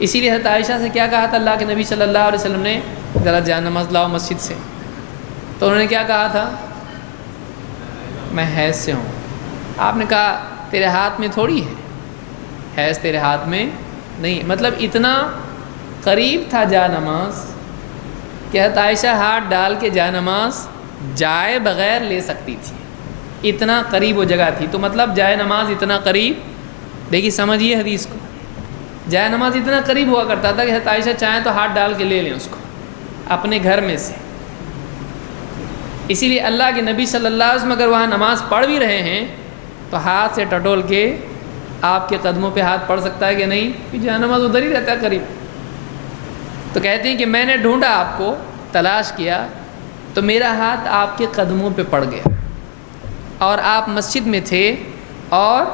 اسی لیے حضرت عائشہ سے کیا کہا تھا اللہ کے نبی صلی اللہ علیہ وسلم نے؟ ذرا جا نماز لاؤ مسجد سے، تو انہوں نے کیا کہا تھا؟ میں حیض سے ہوں۔ آپ نے کہا تیرے ہاتھ میں تھوڑی ہے، حیض تیرے ہاتھ میں نہیں، مطلب اتنا قریب تھا جا نماز کہ حضرت عائشہ ہاتھ ڈال کے جا نماز جائے بغیر لے سکتی تھی، اتنا قریب وہ جگہ تھی۔ تو مطلب جائے نماز اتنا قریب، دیکھیے سمجھیے حدیث کو، جائے نماز اتنا قریب ہوا کرتا تھا کہ حضرت عائشہ چاہیں تو ہاتھ ڈال کے لے لیں اس کو اپنے گھر میں سے۔ اسی لیے اللہ کے نبی صلی اللہ علیہ وسلم اگر وہاں نماز پڑھ بھی رہے ہیں تو ہاتھ سے ٹٹول کے آپ کے قدموں پہ ہاتھ پڑ سکتا ہے کہ نہیں؟ کہ جہاں نماز ادھر ہی رہتا ہے قریب۔ تو کہتے ہیں کہ میں نے ڈھونڈا آپ کو، تلاش کیا، تو میرا ہاتھ آپ کے قدموں پہ پڑ گیا، اور آپ مسجد میں تھے، اور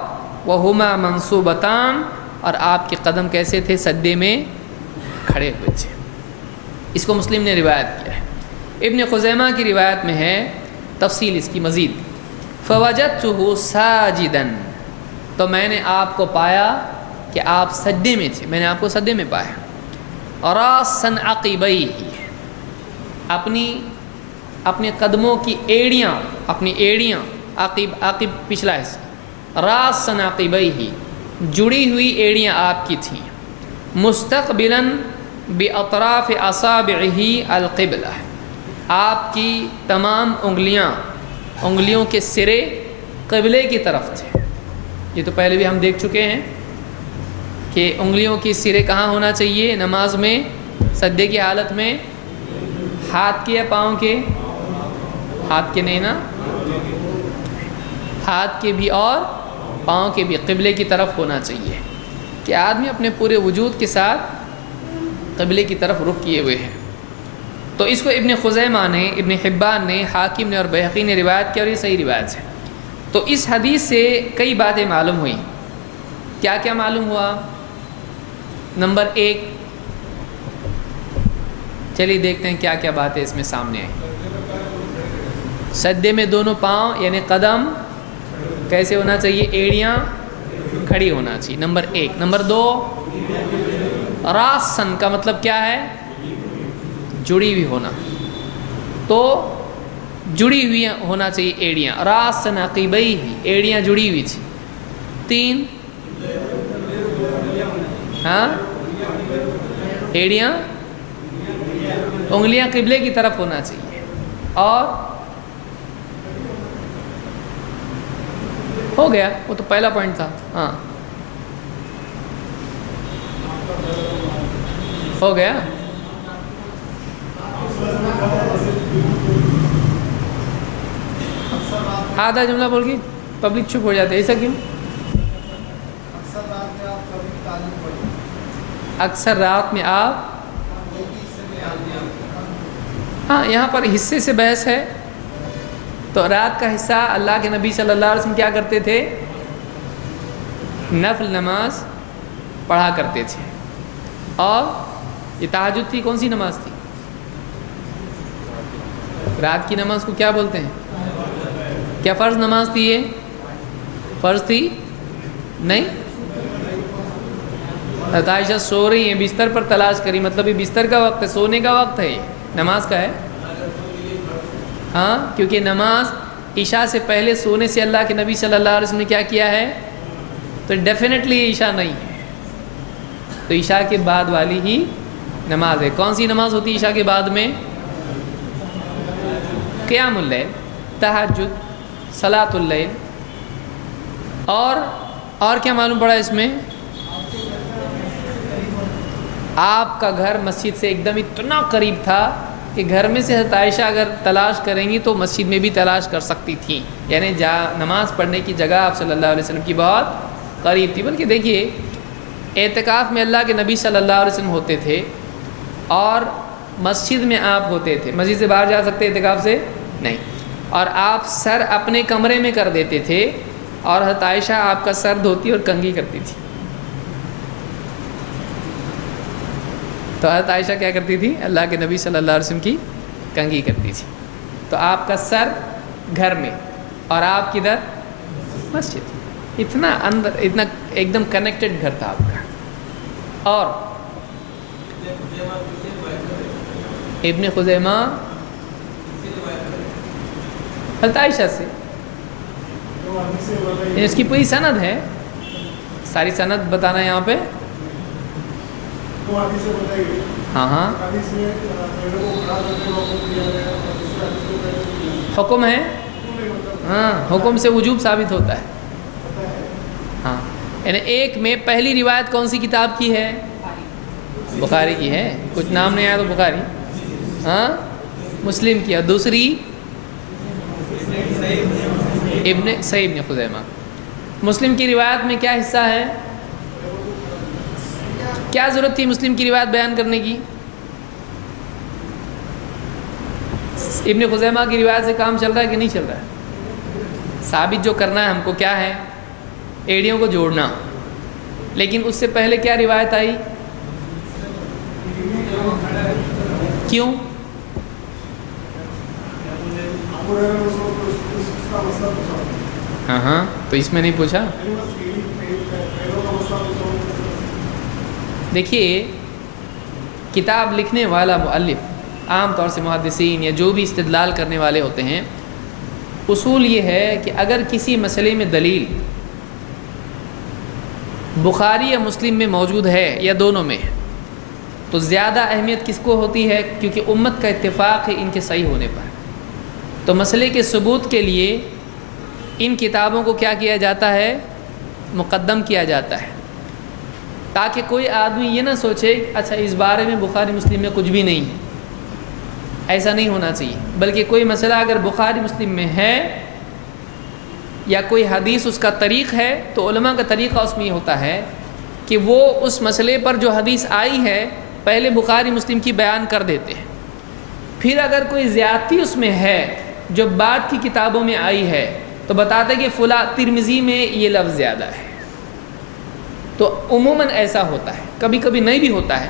وہما منصوبتان، اور آپ کے قدم کیسے تھے؟ سجدے میں کھڑے ہوئے تھے۔ اس کو مسلم نے روایت کیا ہے۔ ابن خزیمہ کی روایت میں ہے تفصیل اس کی مزید، فوجدتہ ساجدا، تو میں نے آپ کو پایا کہ آپ سجدے میں تھے، میں نے آپ کو سجدے میں پایا، راسا عقبیہ، اپنے قدموں کی ایڑیاں، اپنی ایڑیاں، عقب پچھلا حصہ، راسا عقبیہ، جڑی ہوئی ایڑیاں آپ کی تھیں، مستقبلا باطراف اصابعہ القبلہ، آپ کی تمام انگلیوں کے سرے قبلے کی طرف تھے۔ یہ تو پہلے بھی ہم دیکھ چکے ہیں کہ انگلیوں کی سرے کہاں ہونا چاہیے نماز میں؟ سجدے کی حالت میں ہاتھ کے یا پاؤں کے؟ ہاتھ کے نہیں نا، ہاتھ کے بھی اور پاؤں کے بھی قبلے کی طرف ہونا چاہیے، کہ آدمی اپنے پورے وجود کے ساتھ قبلے کی طرف رخ کیے ہوئے ہیں۔ تو اس کو ابن خزیمہ نے، ابن حبان نے، حاکم نے اور بہقی نے روایت کیا، اور یہ صحیح روایت ہے۔ تو اس حدیث سے کئی باتیں معلوم ہوئیں۔ کیا کیا معلوم ہوا؟ نمبر 1، چلیے دیکھتے ہیں کیا کیا باتیں اس میں سامنے آئیں۔ سجدے میں دونوں پاؤں یعنی قدم کیسے ہونا چاہیے؟ ایڑیاں کھڑی ہونا چاہیے، نمبر 1۔ نمبر 2، راسن کا مطلب کیا ہے؟ جڑی ہوئی ہونا، تو جڑی ہوئی ہونا چاہیے ایڑیاں، راسن عقبیہ، ایڑیاں جڑی ہوئی تھی۔ 3، ہاں ایڑیاں، انگلیاں قبلے کی طرف ہونا چاہیے، اور ہو گیا، وہ تو پہلا پوائنٹ تھا۔ ہاں ہو گیا، آدھا جملہ بول کے پبلک چپ ہو جاتے ہیں، ایسا کیوں؟ اکثر رات میں آپ ہاں یہاں پر حصے سے بحث ہے، تو رات کا حصہ اللہ کے نبی صلی اللہ علیہ وسلم کیا کرتے تھے؟ نفل نماز پڑھا کرتے تھے. اور یہ تہجد تھی، کون سی نماز تھی؟ رات کی نماز کو کیا بولتے ہیں؟ کیا فرض نماز تھی؟ یہ فرض تھی نہیں. حضرت عائشہ سو رہی ہیں، بستر پر تلاش کری، مطلب یہ بستر کا وقت ہے، سونے کا وقت ہے، یہ نماز کا ہے. ہاں کیونکہ نماز عشاء سے پہلے سونے سے اللہ کے نبی صلی اللہ علیہ وسلم نے کیا کیا ہے، تو ڈیفینیٹلی عشاء نہیں ہے، تو عشاء کے بعد والی ہی نماز ہے. کون سی نماز ہوتی ہے عشاء کے بعد میں؟ قیام اللیل، تہجد، صلاۃ اللیل. اور کیا معلوم پڑا اس میں؟ آپ کا گھر مسجد سے ایک دم اتنا قریب تھا کہ گھر میں سے حضرت عائشہ اگر تلاش کریں گی تو مسجد میں بھی تلاش کر سکتی تھیں، یعنی نماز پڑھنے کی جگہ آپ صلی اللہ علیہ وسلم کی بہت قریب تھی. بلکہ دیکھیے اعتکاف میں اللہ کے نبی صلی اللہ علیہ وسلم ہوتے تھے اور مسجد میں آپ ہوتے تھے. مسجد سے باہر جا سکتے اعتکاف سے؟ نہیں. اور آپ سر اپنے کمرے میں کر دیتے تھے اور حضرت عائشہ آپ کا سر دھوتی اور کنگھی کرتی تھی. تو حضرت عائشہ کیا کرتی تھی؟ اللہ کے نبی صلی اللہ علیہ وسلم کی کنگھی کرتی تھی. تو آپ کا سر گھر میں اور آپ کدھر؟ مسجد. اتنا اندر، اتنا ایک دم کنیکٹڈ گھر تھا آپ کا. اور ابن خزیمہ حضرت عائشہ سے، اس کی پوری سند ہے، ساری سند بتانا یہاں پہ. ہاں حکم ہے، ہاں حکم سے وجوب ثابت ہوتا ہے. ہاں یعنی ایک میں پہلی روایت کون سی کتاب کی ہے؟ بخاری کی ہے. کچھ نام نہیں آیا تو بخاری. ہاں مسلم کی. اور دوسری صحیح ابن خزیمہ. مسلم کی روایت میں کیا حصہ ہے؟ کیا ضرورت تھی مسلم کی روایت بیان کرنے کی؟ ابن خزیمہ کی روایت سے کام چل رہا ہے کہ نہیں چل رہا ہے؟ ثابت جو کرنا ہے ہم کو کیا ہے؟ ایڑیوں کو جوڑنا. لیکن اس سے پہلے کیا روایت آئی؟ کیوں؟ ہاں تو اس میں نہیں پوچھا. دیکھیے کتاب لکھنے والا مؤلف، عام طور سے محدثین یا جو بھی استدلال کرنے والے ہوتے ہیں، اصول یہ ہے کہ اگر کسی مسئلے میں دلیل بخاری یا مسلم میں موجود ہے یا دونوں میں، تو زیادہ اہمیت کس کو ہوتی ہے؟ کیونکہ امت کا اتفاق ہے ان کے صحیح ہونے پر. تو مسئلے کے ثبوت کے لیے ان کتابوں کو کیا کیا جاتا ہے؟ مقدم کیا جاتا ہے، تاکہ کوئی آدمی یہ نہ سوچے اچھا اس بارے میں بخاری مسلم میں کچھ بھی نہیں ہے. ایسا نہیں ہونا چاہیے. بلکہ کوئی مسئلہ اگر بخاری مسلم میں ہے یا کوئی حدیث اس کا طریق ہے، تو علماء کا طریقہ اس میں یہ ہوتا ہے کہ وہ اس مسئلے پر جو حدیث آئی ہے پہلے بخاری مسلم کی بیان کر دیتے ہیں. پھر اگر کوئی زیادتی اس میں ہے جو بعد کی کتابوں میں آئی ہے تو بتاتے کہ فلاں ترمذی میں یہ لفظ زیادہ ہے. تو عموماً ایسا ہوتا ہے، کبھی کبھی نہیں بھی ہوتا ہے.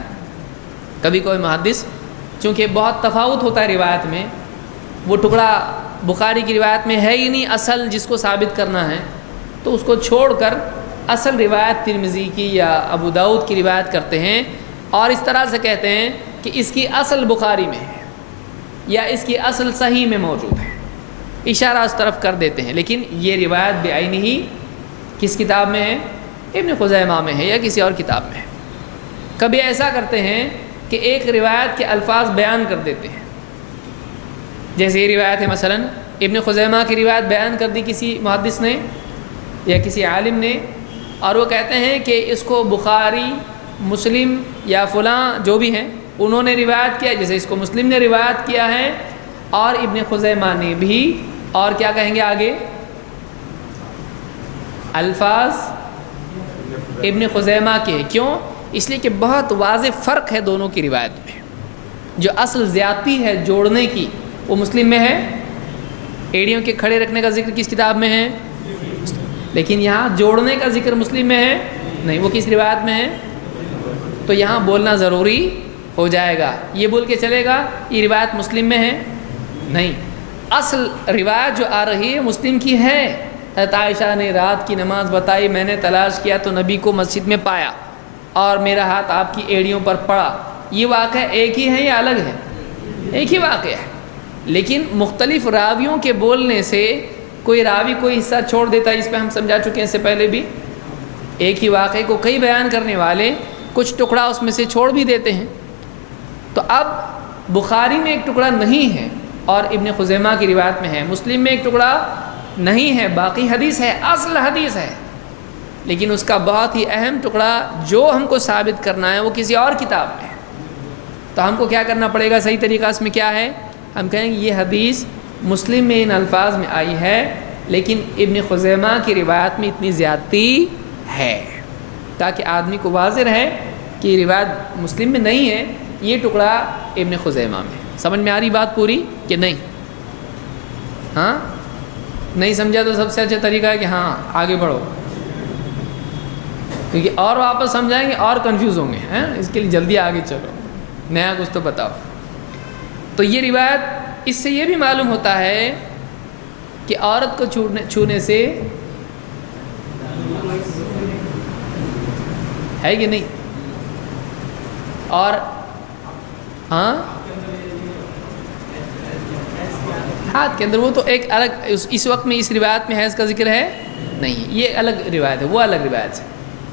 کبھی کوئی محدث چونکہ بہت تفاوت ہوتا ہے روایت میں، وہ ٹکڑا بخاری کی روایت میں ہے ہی نہیں اصل جس کو ثابت کرنا ہے، تو اس کو چھوڑ کر اصل روایت ترمذی کی یا ابو داؤد کی روایت کرتے ہیں اور اس طرح سے کہتے ہیں کہ اس کی اصل بخاری میں ہے یا اس کی اصل صحیح میں موجود ہے، اشارہ اس طرف کر دیتے ہیں. لیکن یہ روایت بعینی ہی کس کتاب میں ہے؟ ابن خزیمہ میں ہے یا کسی اور کتاب میں ہے. کبھی ایسا کرتے ہیں کہ ایک روایت کے الفاظ بیان کر دیتے ہیں. جیسے یہ روایت ہے، مثلا ابن خزیمہ کی روایت بیان کر دی کسی محدث نے یا کسی عالم نے، اور وہ کہتے ہیں کہ اس کو بخاری، مسلم یا فلاں جو بھی ہیں انہوں نے روایت کیا، جیسے اس کو مسلم نے روایت کیا ہے اور ابن خزیمہ نے بھی، اور کیا کہیں گے آگے؟ الفاظ ابن خزیمہ کے ہیں۔ کیوں؟ اس لیے کہ بہت واضح فرق ہے دونوں کی روایت میں۔ جو اصل زیادتی ہے جوڑنے کی وہ مسلم میں ہے، ایڑیوں کے کھڑے رکھنے کا ذکر کس کتاب میں ہے؟ لیکن یہاں جوڑنے کا ذکر مسلم میں ہے نہیں، وہ کس روایت میں ہے؟ تو یہاں بولنا ضروری ہو جائے گا۔ یہ بول کے چلے گا یہ روایت مسلم میں ہے نہیں، اصل روایت جو آ رہی ہے مسلم کی ہے۔ حضرت عائشہ نے رات کی نماز بتائی، میں نے تلاش کیا تو نبی کو مسجد میں پایا اور میرا ہاتھ آپ کی ایڑیوں پر پڑا۔ یہ واقعہ ایک ہی ہے یا الگ ہے؟ ایک ہی واقعہ ہے، لیکن مختلف راویوں کے بولنے سے کوئی راوی کوئی حصہ چھوڑ دیتا ہے، اس پہ ہم سمجھا چکے ہیں اس سے پہلے بھی۔ ایک ہی واقعے کو کئی بیان کرنے والے کچھ ٹکڑا اس میں سے چھوڑ بھی دیتے ہیں۔ تو اب بخاری میں ایک ٹکڑا نہیں ہے اور ابن خزیمہ کی روایت میں ہے، مسلم میں ایک ٹکڑا نہیں ہے، باقی حدیث ہے، اصل حدیث ہے، لیکن اس کا بہت ہی اہم ٹکڑا جو ہم کو ثابت کرنا ہے وہ کسی اور کتاب میں ہے۔ تو ہم کو کیا کرنا پڑے گا؟ صحیح طریقہ اس میں کیا ہے؟ ہم کہیں گے یہ حدیث مسلم میں ان الفاظ میں آئی ہے، لیکن ابن خزیمہ کی روایت میں اتنی زیادتی ہے، تاکہ آدمی کو واضح رہے کہ یہ روایت مسلم میں نہیں ہے، یہ ٹکڑا ابن خزیمہ میں۔ سمجھ میں آ رہی بات پوری کہ نہیں؟ ہاں نہیں سمجھا تو سب سے اچھا طریقہ ہے کہ ہاں آگے بڑھو، کیونکہ اور واپس سمجھائیں گے اور کنفیوز ہوں گے، اس کے لیے جلدی آگے چلو، نیا کچھ تو بتاؤ۔ تو یہ روایت اس سے یہ بھی معلوم ہوتا ہے کہ عورت کو چھونے سے ہے کہ نہیں، اور ہاں ہاتھ کے اندر وہ تو ایک الگ، اس وقت میں اس روایت میں حیض کا ذکر ہے نہیں، یہ الگ روایت ہے، وہ الگ روایت ہے۔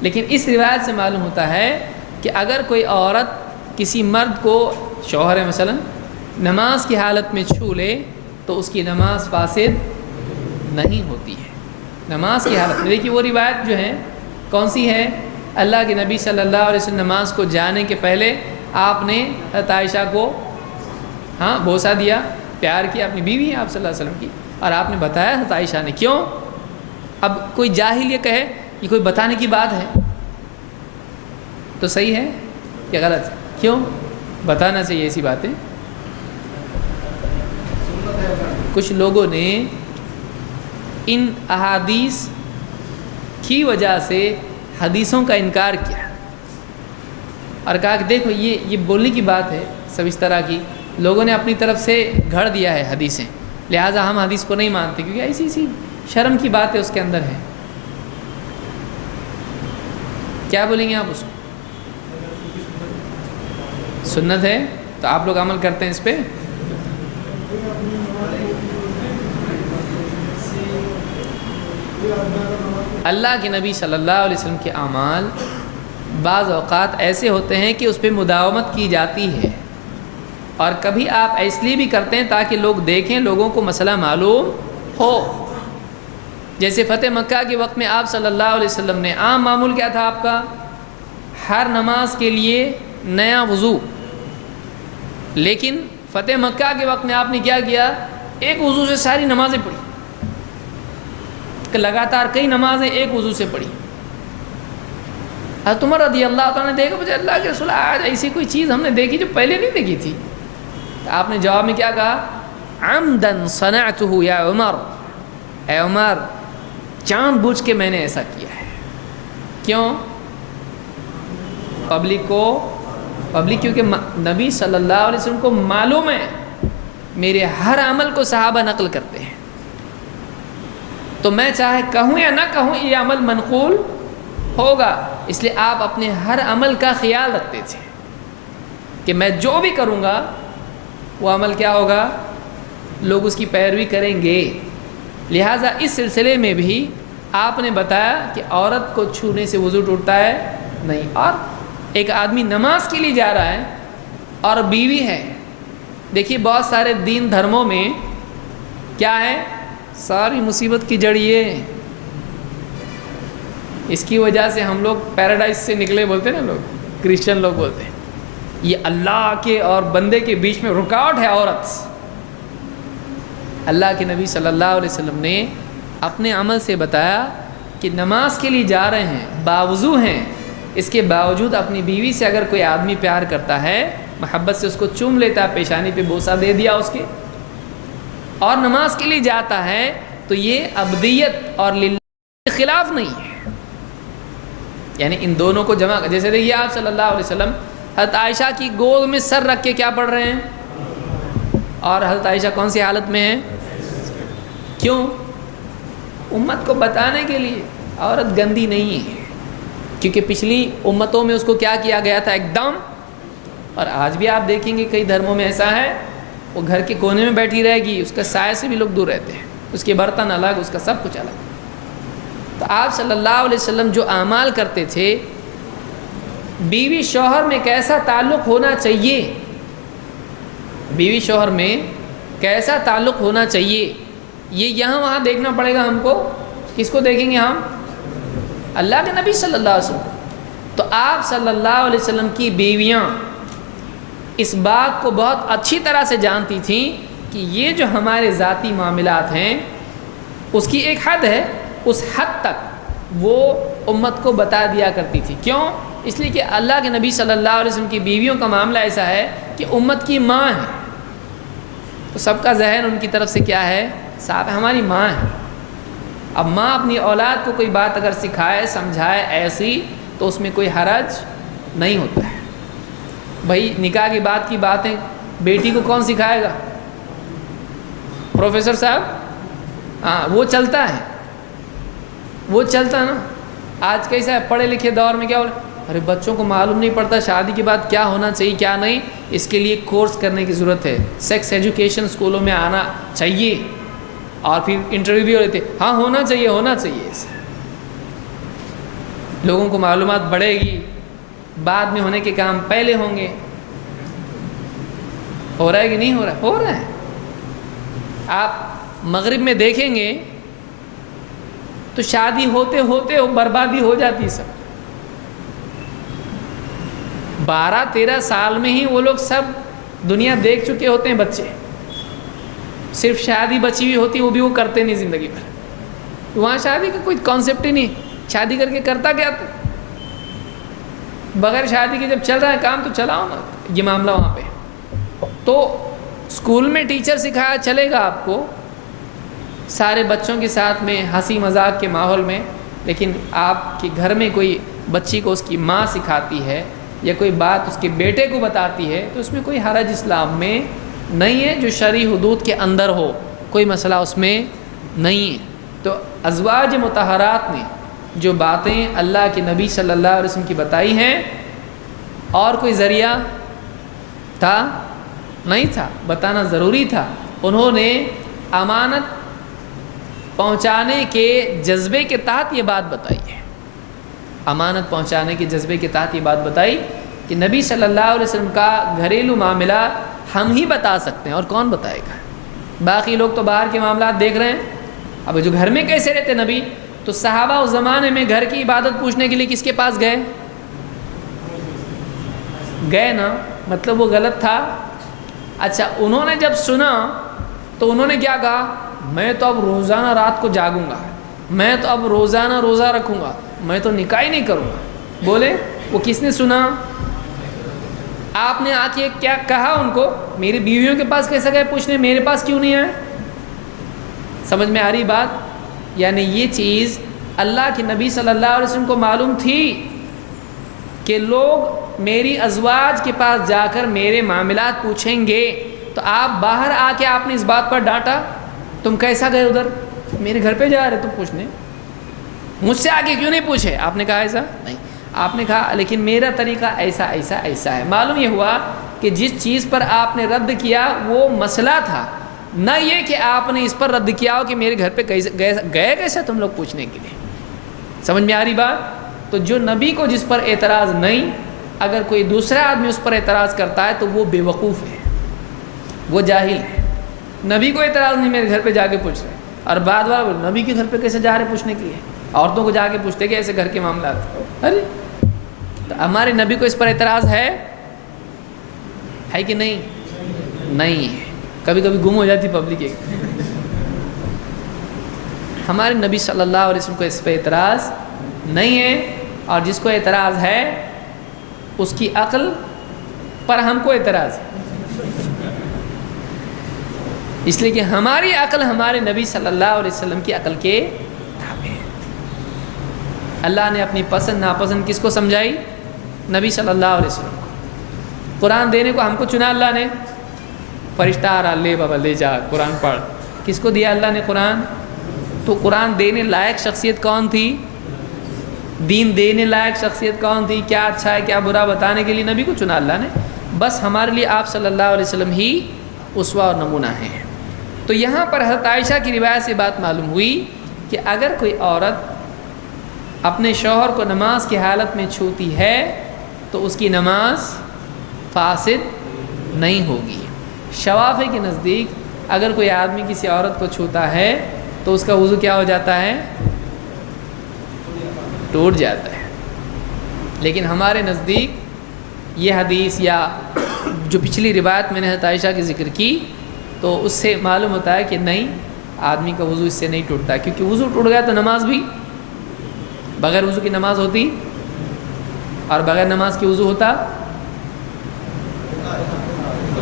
لیکن اس روایت سے معلوم ہوتا ہے کہ اگر کوئی عورت کسی مرد کو، شوہر ہے مثلا، نماز کی حالت میں چھو لے تو اس کی نماز فاسد نہیں ہوتی ہے۔ نماز کی حالت میں، دیکھیے وہ روایت جو ہے کون سی ہے؟ اللہ کے نبی صلی اللہ علیہ وسلم نماز کو جانے کے پہلے آپ نے حضرت عائشہ کو بوسہ دیا، پیار کیا، اپنی بیوی ہیں آپ صلی اللہ علیہ وسلم کی، اور آپ نے بتایا حضرت عائشہ نے۔ کیوں؟ اب کوئی جاہل یہ کہے یہ کوئی بتانے کی بات ہے تو صحیح ہے کہ غلط؟ کیوں بتانا چاہیے ایسی باتیں؟ کچھ لوگوں نے ان احادیث کی وجہ سے حدیثوں کا انکار کیا اور کہا کہ دیکھو یہ بولنے کی بات ہے، سب اس طرح کی لوگوں نے اپنی طرف سے گھڑ دیا ہے حدیثیں، لہٰذا ہم حدیث کو نہیں مانتے کیونکہ ایسی شرم کی بات ہے اس کے اندر ہے۔ کیا بولیں گے آپ اس کو؟ سنت ہے تو آپ لوگ عمل کرتے ہیں اس پہ؟ اللہ کے نبی صلی اللہ علیہ وسلم کے اعمال بعض اوقات ایسے ہوتے ہیں کہ اس پہ مداومت کی جاتی ہے، اور کبھی آپ اس لیے بھی کرتے ہیں تاکہ لوگ دیکھیں، لوگوں کو مسئلہ معلوم ہو۔ جیسے فتح مکہ کے وقت میں آپ صلی اللہ علیہ وسلم نے، عام معمول کیا تھا آپ کا؟ ہر نماز کے لیے نیا وضو، لیکن فتح مکہ کے وقت میں آپ نے کیا کیا؟ ایک وضو سے ساری نمازیں پڑھی، لگاتار کئی نمازیں ایک وضو سے پڑھی۔ حضرت عمر رضی اللہ تعالیٰ نے دیکھا، مجھے اللہ کے رسول آج ایسی کوئی چیز ہم نے دیکھی جو پہلے نہیں دیکھی تھی۔ آپ نے جواب میں کیا کہا؟ عمدن صنعتہ یا عمر، اے عمر جان بوجھ کے میں نے ایسا کیا ہے۔ کیوں؟ پبلک کیونکہ نبی صلی اللہ علیہ وسلم کو معلوم ہے میرے ہر عمل کو صحابہ نقل کرتے ہیں، تو میں چاہے کہوں یا نہ کہوں یہ عمل منقول ہوگا، اس لیے آپ اپنے ہر عمل کا خیال رکھتے تھے کہ میں جو بھی کروں گا وہ عمل کیا ہوگا؟ لوگ اس کی پیروی کریں گے۔ لہٰذا اس سلسلے میں بھی آپ نے بتایا کہ عورت کو چھونے سے وضو ٹوٹتا ہے نہیں، اور ایک آدمی نماز کے لیے جا رہا ہے اور بیوی ہے۔ دیکھیے بہت سارے دین دھرموں میں کیا ہے؟ ساری مصیبت کی جڑ یہ ہے، اس کی وجہ سے ہم لوگ پیراڈائز سے نکلے بولتے ہیں نا، لوگ کرسچن لوگ بولتے ہیں یہ اللہ کے اور بندے کے بیچ میں رکاوٹ ہے عورت۔ اللہ کے نبی صلی اللہ علیہ وسلم نے اپنے عمل سے بتایا کہ نماز کے لیے جا رہے ہیں، باوضو ہیں، اس کے باوجود اپنی بیوی سے اگر کوئی آدمی پیار کرتا ہے، محبت سے اس کو چوم لیتا ہے، پیشانی پہ بوسہ دے دیا اس کے، اور نماز کے لیے جاتا ہے، تو یہ عبدیت اور للہ کے خلاف نہیں ہے۔ یعنی ان دونوں کو جمع، جیسے دیکھیے آپ صلی اللہ علیہ وسلم حضرت عائشہ کی گود میں سر رکھ کے کیا پڑھ رہے ہیں، اور حضرت عائشہ کون سی حالت میں ہیں؟ کیوں؟ امت کو بتانے کے لیے عورت گندی نہیں ہے، کیونکہ پچھلی امتوں میں اس کو کیا کیا گیا تھا ایک دم، اور آج بھی آپ دیکھیں گے کئی دھرموں میں ایسا ہے، وہ گھر کے کونے میں بیٹھی رہے گی، اس کے سائے سے بھی لوگ دور رہتے ہیں، اس کے برتن الگ، اس کا سب کچھ الگ۔ تو آپ صلی اللہ علیہ وسلم جو اعمال کرتے تھے، بیوی شوہر میں کیسا تعلق ہونا چاہیے، بیوی شوہر میں کیسا تعلق ہونا چاہیے، یہ یہاں وہاں دیکھنا پڑے گا ہم کو۔ کس کو دیکھیں گے ہم؟ اللہ کے نبی صلی اللہ علیہ وسلم۔ تو آپ صلی اللہ علیہ وسلم کی بیویاں اس بات کو بہت اچھی طرح سے جانتی تھیں کہ یہ جو ہمارے ذاتی معاملات ہیں اس کی ایک حد ہے، اس حد تک وہ امت کو بتا دیا کرتی تھی۔ کیوں؟ اس لیے کہ اللہ کے نبی صلی اللہ علیہ وسلم کی بیویوں کا معاملہ ایسا ہے کہ امت کی ماں ہے، تو سب کا ذہن ان کی طرف سے کیا ہے؟ صاحب ہماری ماں ہے۔ اب ماں اپنی اولاد کو کوئی بات اگر سکھائے سمجھائے ایسی، تو اس میں کوئی حرج نہیں ہوتا ہے۔ بھائی نکاح کی باتیں بیٹی کو کون سکھائے گا؟ پروفیسر صاحب؟ ہاں وہ چلتا ہے، وہ چلتا نا۔ آج کیسا ہے پڑھے لکھے دور میں، کیا ہو رہا ہے؟ ارے بچوں کو معلوم نہیں پڑتا شادی کے بعد کیا ہونا چاہیے کیا نہیں، اس کے لیے کورس کرنے کی ضرورت ہے، سیکس ایجوکیشن اسکولوں میں آنا چاہیے، اور پھر انٹرویو بھی ہو رہے تھے، ہاں ہونا چاہیے ایسا۔ لوگوں کو معلومات بڑھے گی، بعد میں ہونے کے کام پہلے ہوں گے۔ ہو رہا ہے کہ نہیں ہو رہا؟ ہو رہا ہے۔ آپ مغرب میں دیکھیں گے تو شادی ہوتے ہوتے بربادی ہو جاتی، سب 12-13 سال میں ہی وہ لوگ سب دنیا دیکھ چکے ہوتے ہیں بچے، صرف شادی بچی ہوئی ہوتی، وہ بھی وہ کرتے نہیں زندگی بھر۔ وہاں شادی کا کوئی کانسیپٹ ہی نہیں، شادی کر کے کرتا کیا تو؟ بغیر شادی کے جب چل رہا ہے کام تو چلاؤ نا، یہ معاملہ وہاں پہ۔ تو اسکول میں ٹیچر سکھایا چلے گا آپ کو، سارے بچوں کے ساتھ میں ہنسی مذاق کے ماحول میں، لیکن آپ کے گھر میں کوئی بچی کو اس کی ماں سکھاتی ہے یا کوئی بات اس کے بیٹے کو بتاتی ہے، تو اس میں کوئی حرج اسلام میں نہیں ہے، جو شرعی حدود کے اندر ہو، کوئی مسئلہ اس میں نہیں ہے۔ تو ازواج مطہرات نے جو باتیں اللہ کے نبی صلی اللہ علیہ وسلم کی بتائی ہیں، اور کوئی ذریعہ تھا؟ نہیں تھا، بتانا ضروری تھا۔ انہوں نے امانت پہنچانے کے جذبے کے تحت یہ بات بتائی ہے، امانت پہنچانے کے جذبے کے تحت یہ بات بتائی کہ نبی صلی اللہ علیہ وسلم کا گھریلو معاملہ ہم ہی بتا سکتے ہیں، اور کون بتائے گا؟ باقی لوگ تو باہر کے معاملات دیکھ رہے ہیں۔ اب جو گھر میں کیسے رہتے نبی، تو صحابہ اس زمانے میں گھر کی عبادت پوچھنے کے لیے کس کے پاس گئے نا، مطلب وہ غلط تھا۔ اچھا انہوں نے جب سنا تو انہوں نے کیا کہا؟ میں تو اب روزانہ رات کو جاگوں گا، میں تو اب روزانہ روزہ رکھوں گا، میں تو نکاح ہی نہیں کروں گا۔ بولے وہ کس نے سنا؟ آپ نے آ کے کیا کہا ان کو؟ میری بیویوں کے پاس کیسے گئے پوچھنے، میرے پاس کیوں نہیں آئے؟ سمجھ میں آ رہی بات؟ یعنی یہ چیز اللہ کے نبی صلی اللہ علیہ وسلم کو معلوم تھی کہ لوگ میری ازواج کے پاس جا کر میرے معاملات پوچھیں گے، تو آپ باہر آ کے آپ نے اس بات پر ڈانٹا، تم کیسا گئے ادھر، میرے گھر پہ جا رہے تم پوچھنے، مجھ سے آگے کیوں نہیں پوچھے؟ آپ نے کہا ایسا نہیں، آپ نے کہا لیکن میرا طریقہ ایسا ایسا ایسا ہے۔ معلوم یہ ہوا کہ جس چیز پر آپ نے رد کیا وہ مسئلہ تھا، نہ یہ کہ آپ نے اس پر رد کیا ہو کہ میرے گھر پہ گئے کیسے تم لوگ پوچھنے کے لیے۔ سمجھ میں آ رہی بات؟ تو جو نبی کو جس پر اعتراض نہیں، اگر کوئی دوسرا آدمی اس پر اعتراض کرتا ہے تو وہ بے وقوف ہے، وہ جاہل ہے۔ نبی کو اعتراض نہیں میرے گھر پہ جا کے پوچھ رہے، اور بعد والا نبی کے گھر پہ کیسے جا رہے پوچھنے کے لیے؟ عورتوں کو جا کے پوچھتے کہ ایسے گھر کے معاملات۔ ارے تو ہمارے نبی کو اس پر اعتراض ہے کہ نہیں؟ نہیں ہے، کبھی کبھی گم ہو جاتی پبلک ایک۔ ہمارے نبی صلی اللہ علیہ وسلم کو اس پہ اعتراض نہیں ہے، اور جس کو اعتراض ہے اس کی عقل پر ہم کو اعتراض ہے، اس لیے کہ ہماری عقل ہمارے نبی صلی اللہ علیہ وسلم کی عقل کے تابع ہے۔ اللہ نے اپنی پسند ناپسند کس کو سمجھائی؟ نبی صلی اللہ علیہ وسلم کو۔ قرآن دینے کو ہم کو چنا اللہ نے، فرشتہ آ رہا، لے بابا لے جا قرآن پڑھ۔ کس کو دیا اللہ نے قرآن؟ تو قرآن دینے لائق شخصیت کون تھی؟ دین دینے لائق شخصیت کون تھی؟ کیا اچھا ہے کیا برا بتانے کے لیے نبی کو چنا اللہ نے۔ بس ہمارے لیے آپ صلی اللہ علیہ وسلم ہی اسوہ اور نمونہ ہیں۔ تو یہاں پر حضرت عائشہ کی روایت سے بات معلوم ہوئی کہ اگر کوئی عورت اپنے شوہر کو نماز کی حالت میں چھوتی ہے تو اس کی نماز فاسد نہیں ہوگی۔ شوافی کے نزدیک اگر کوئی آدمی کسی عورت کو چھوتا ہے تو اس کا وضو کیا ہو جاتا ہے؟ ٹوٹ جاتا ہے۔ لیکن ہمارے نزدیک یہ حدیث یا جو پچھلی روایت میں نے حضرت عائشہ کی ذکر کی تو اس سے معلوم ہوتا ہے کہ نہیں، آدمی کا وضو اس سے نہیں ٹوٹتا، کیونکہ وضو ٹوٹ گیا تو نماز بھی، بغیر وضو کی نماز ہوتی اور بغیر نماز کی وضو ہوتا؟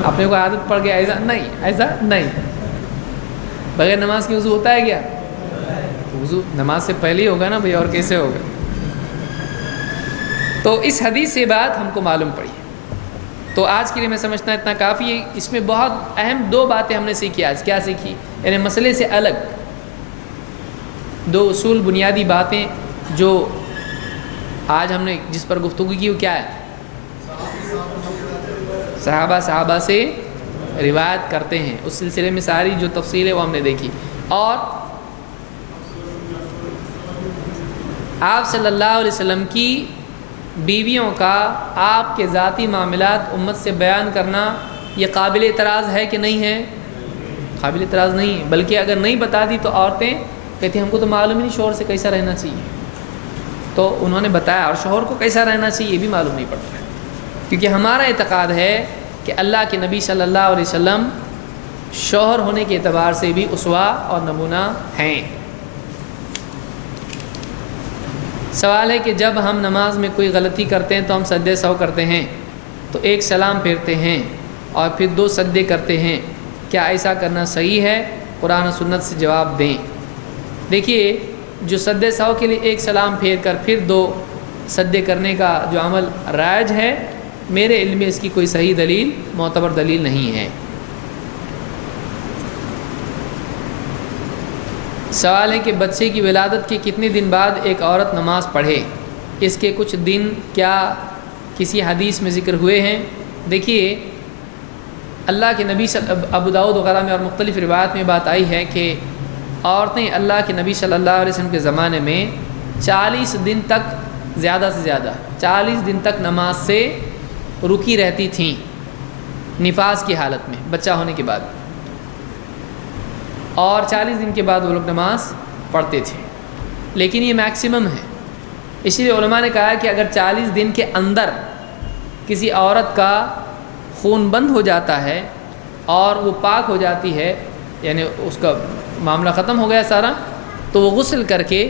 اپنے کو عادت پڑ گیا ایسا نہیں، ایسا نہیں، بغیر نماز کی وضو ہوتا ہے کیا؟ وضو نماز سے پہلے ہی ہوگا نا بھئی، اور کیسے ہوگا؟ تو اس حدیث سے بات ہم کو معلوم پڑی۔ تو آج کے لیے میں سمجھتا اتنا کافی ہے۔ اس میں بہت اہم دو باتیں ہم نے سیکھی آج۔ کیا سیکھی؟ یعنی مسئلے سے الگ دو اصول، بنیادی باتیں جو آج ہم نے جس پر گفتگو کی، وہ کیا ہے؟ صحابہ سے روایت کرتے ہیں، اس سلسلے میں ساری جو تفصیل ہے وہ ہم نے دیکھی، اور آپ صلی اللہ علیہ وسلم کی بیویوں کا آپ کے ذاتی معاملات امت سے بیان کرنا یہ قابل اعتراض ہے کہ نہیں ہے؟ قابل اعتراض نہیں ہے، بلکہ اگر نہیں بتا دی تو عورتیں کہتی ہم کو تو معلوم ہی نہیں شوہر سے کیسا رہنا چاہیے، تو انہوں نے بتایا، اور شوہر کو کیسا رہنا چاہیے یہ بھی معلوم نہیں پڑتا ہے، کیونکہ ہمارا اعتقاد ہے کہ اللہ کے نبی صلی اللہ علیہ وسلم شوہر ہونے کے اعتبار سے بھی اسوہ اور نمونہ ہیں۔ سوال ہے کہ جب ہم نماز میں کوئی غلطی کرتے ہیں تو ہم سجدے سہو کرتے ہیں تو ایک سلام پھیرتے ہیں اور پھر 2 سجدے کرتے ہیں، کیا ایسا کرنا صحیح ہے؟ قرآن و سنت سے جواب دیں۔ دیکھیے، جو سجدے سہو کے لیے ایک سلام پھیر کر پھر 2 سجدے کرنے کا جو عمل رائج ہے، میرے علم میں اس کی کوئی صحیح دلیل، معتبر دلیل نہیں ہے۔ سوال ہے کہ بچے کی ولادت کے کتنے دن بعد ایک عورت نماز پڑھے؟ اس کے کچھ دن کیا کسی حدیث میں ذکر ہوئے ہیں؟ دیکھیے، اللہ کے نبی ابو داؤد وغیرہ میں اور مختلف روایات میں بات آئی ہے کہ عورتیں اللہ کے نبی صلی اللہ علیہ وسلم کے زمانے میں 40 دن تک، زیادہ سے زیادہ 40 دن تک نماز سے رکی رہتی تھیں، نفاس کی حالت میں، بچہ ہونے کے بعد، اور 40 دن کے بعد وہ لوگ نماز پڑھتے تھے، لیکن یہ میکسیمم ہے۔ اسی لیے علماء نے کہا کہ اگر 40 دن کے اندر کسی عورت کا خون بند ہو جاتا ہے اور وہ پاک ہو جاتی ہے، یعنی اس کا معاملہ ختم ہو گیا سارا، تو وہ غسل کر کے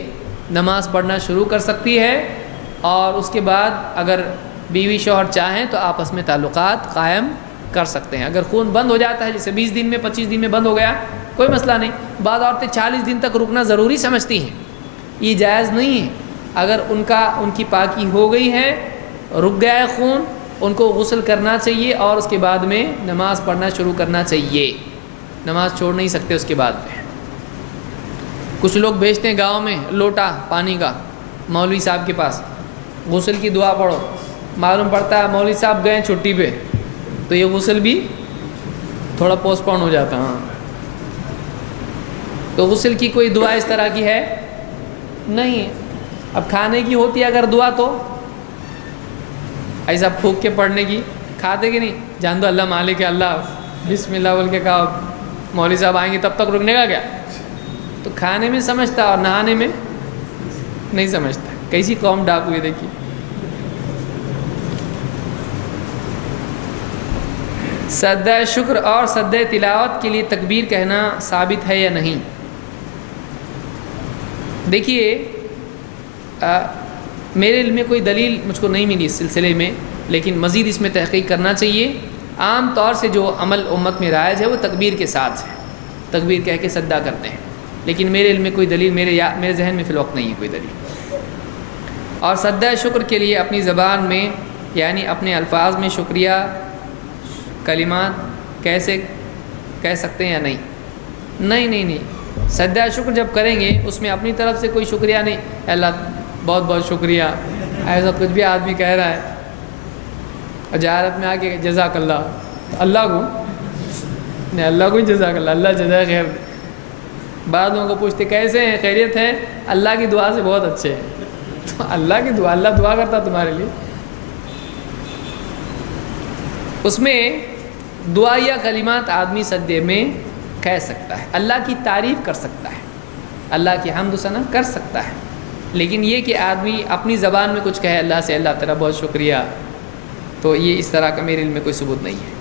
نماز پڑھنا شروع کر سکتی ہے، اور اس کے بعد اگر بیوی شوہر چاہیں تو آپس میں تعلقات قائم کر سکتے ہیں۔ اگر خون بند ہو جاتا ہے، جیسے 20 دن میں 25 دن میں بند ہو گیا، کوئی مسئلہ نہیں۔ بعض عورتیں 40 دن تک رکنا ضروری سمجھتی ہیں، یہ جائز نہیں ہے۔ اگر ان کی پاکی ہو گئی ہے، رک گیا ہے خون، ان کو غسل کرنا چاہیے اور اس کے بعد میں نماز پڑھنا شروع کرنا چاہیے، نماز چھوڑ نہیں سکتے اس کے بعد میں۔ کچھ لوگ بھیجتے ہیں گاؤں میں لوٹا پانی کا مولوی صاحب کے پاس، غسل کی دعا پڑھو، معلوم پڑتا ہے مولوی صاحب گئے چھٹی پہ، تو یہ غسل بھی تھوڑا پوسٹ پون ہو جاتا ہے۔ ہاں، تو غسل کی کوئی دعا اس طرح کی ہے نہیں ہے۔ اب کھانے کی ہوتی ہے اگر دعا تو ایسا پھونک کے پڑھنے کی، کھاتے کہ نہیں، جان دو اللہ مالک ہے، اللہ بسم اللہ بول کے کہا، مولوی صاحب آئیں گے تب تک رکنے کا کیا؟ تو کھانے میں سمجھتا اور نہانے میں نہیں سمجھتا۔ کیسی قوم ڈاک ہوئی دیکھیے۔ سجدہ شکر اور سجدہ تلاوت کے لیے تکبیر کہنا ثابت ہے یا نہیں؟ دیکھیے میرے علم میں کوئی دلیل مجھ کو نہیں ملی اس سلسلے میں، لیکن مزید اس میں تحقیق کرنا چاہیے۔ عام طور سے جو عمل امت میں رائج ہے وہ تکبیر کے ساتھ ہے، تکبیر کہہ کے سجدہ کرتے ہیں، لیکن میرے علم میں کوئی دلیل میرے ذہن میں فی الوقت نہیں ہے کوئی دلیل۔ اور سجدہ شکر کے لیے اپنی زبان میں یعنی اپنے الفاظ میں شکریہ کلمات کیسے کہہ سکتے ہیں یا نہیں؟ نہیں، سجدہ شکر جب کریں گے اس میں اپنی طرف سے کوئی شکریہ نہیں، اللہ بہت بہت شکریہ ایسا کچھ بھی آدمی کہہ رہا ہے، اور جہارت میں آ کے جزاک اللہ، اللہ کو نہیں، اللہ کو ہی جزاک اللہ، اللہ جزائے خیر۔ بعض لوگوں کو پوچھتے کیسے ہیں، خیریت ہے؟ اللہ کی دعا سے بہت اچھے ہیں۔ تو اللہ کی دعا، اللہ دعا کرتا تمہارے لیے۔ اس میں دعا یا کلمات آدمی سجدے میں کہہ سکتا ہے، اللہ کی تعریف کر سکتا ہے، اللہ کی حمد و ثنا کر سکتا ہے، لیکن یہ کہ آدمی اپنی زبان میں کچھ کہے اللہ سے، اللہ تیرا بہت شکریہ، تو یہ اس طرح کا میرے علم میں کوئی ثبوت نہیں ہے۔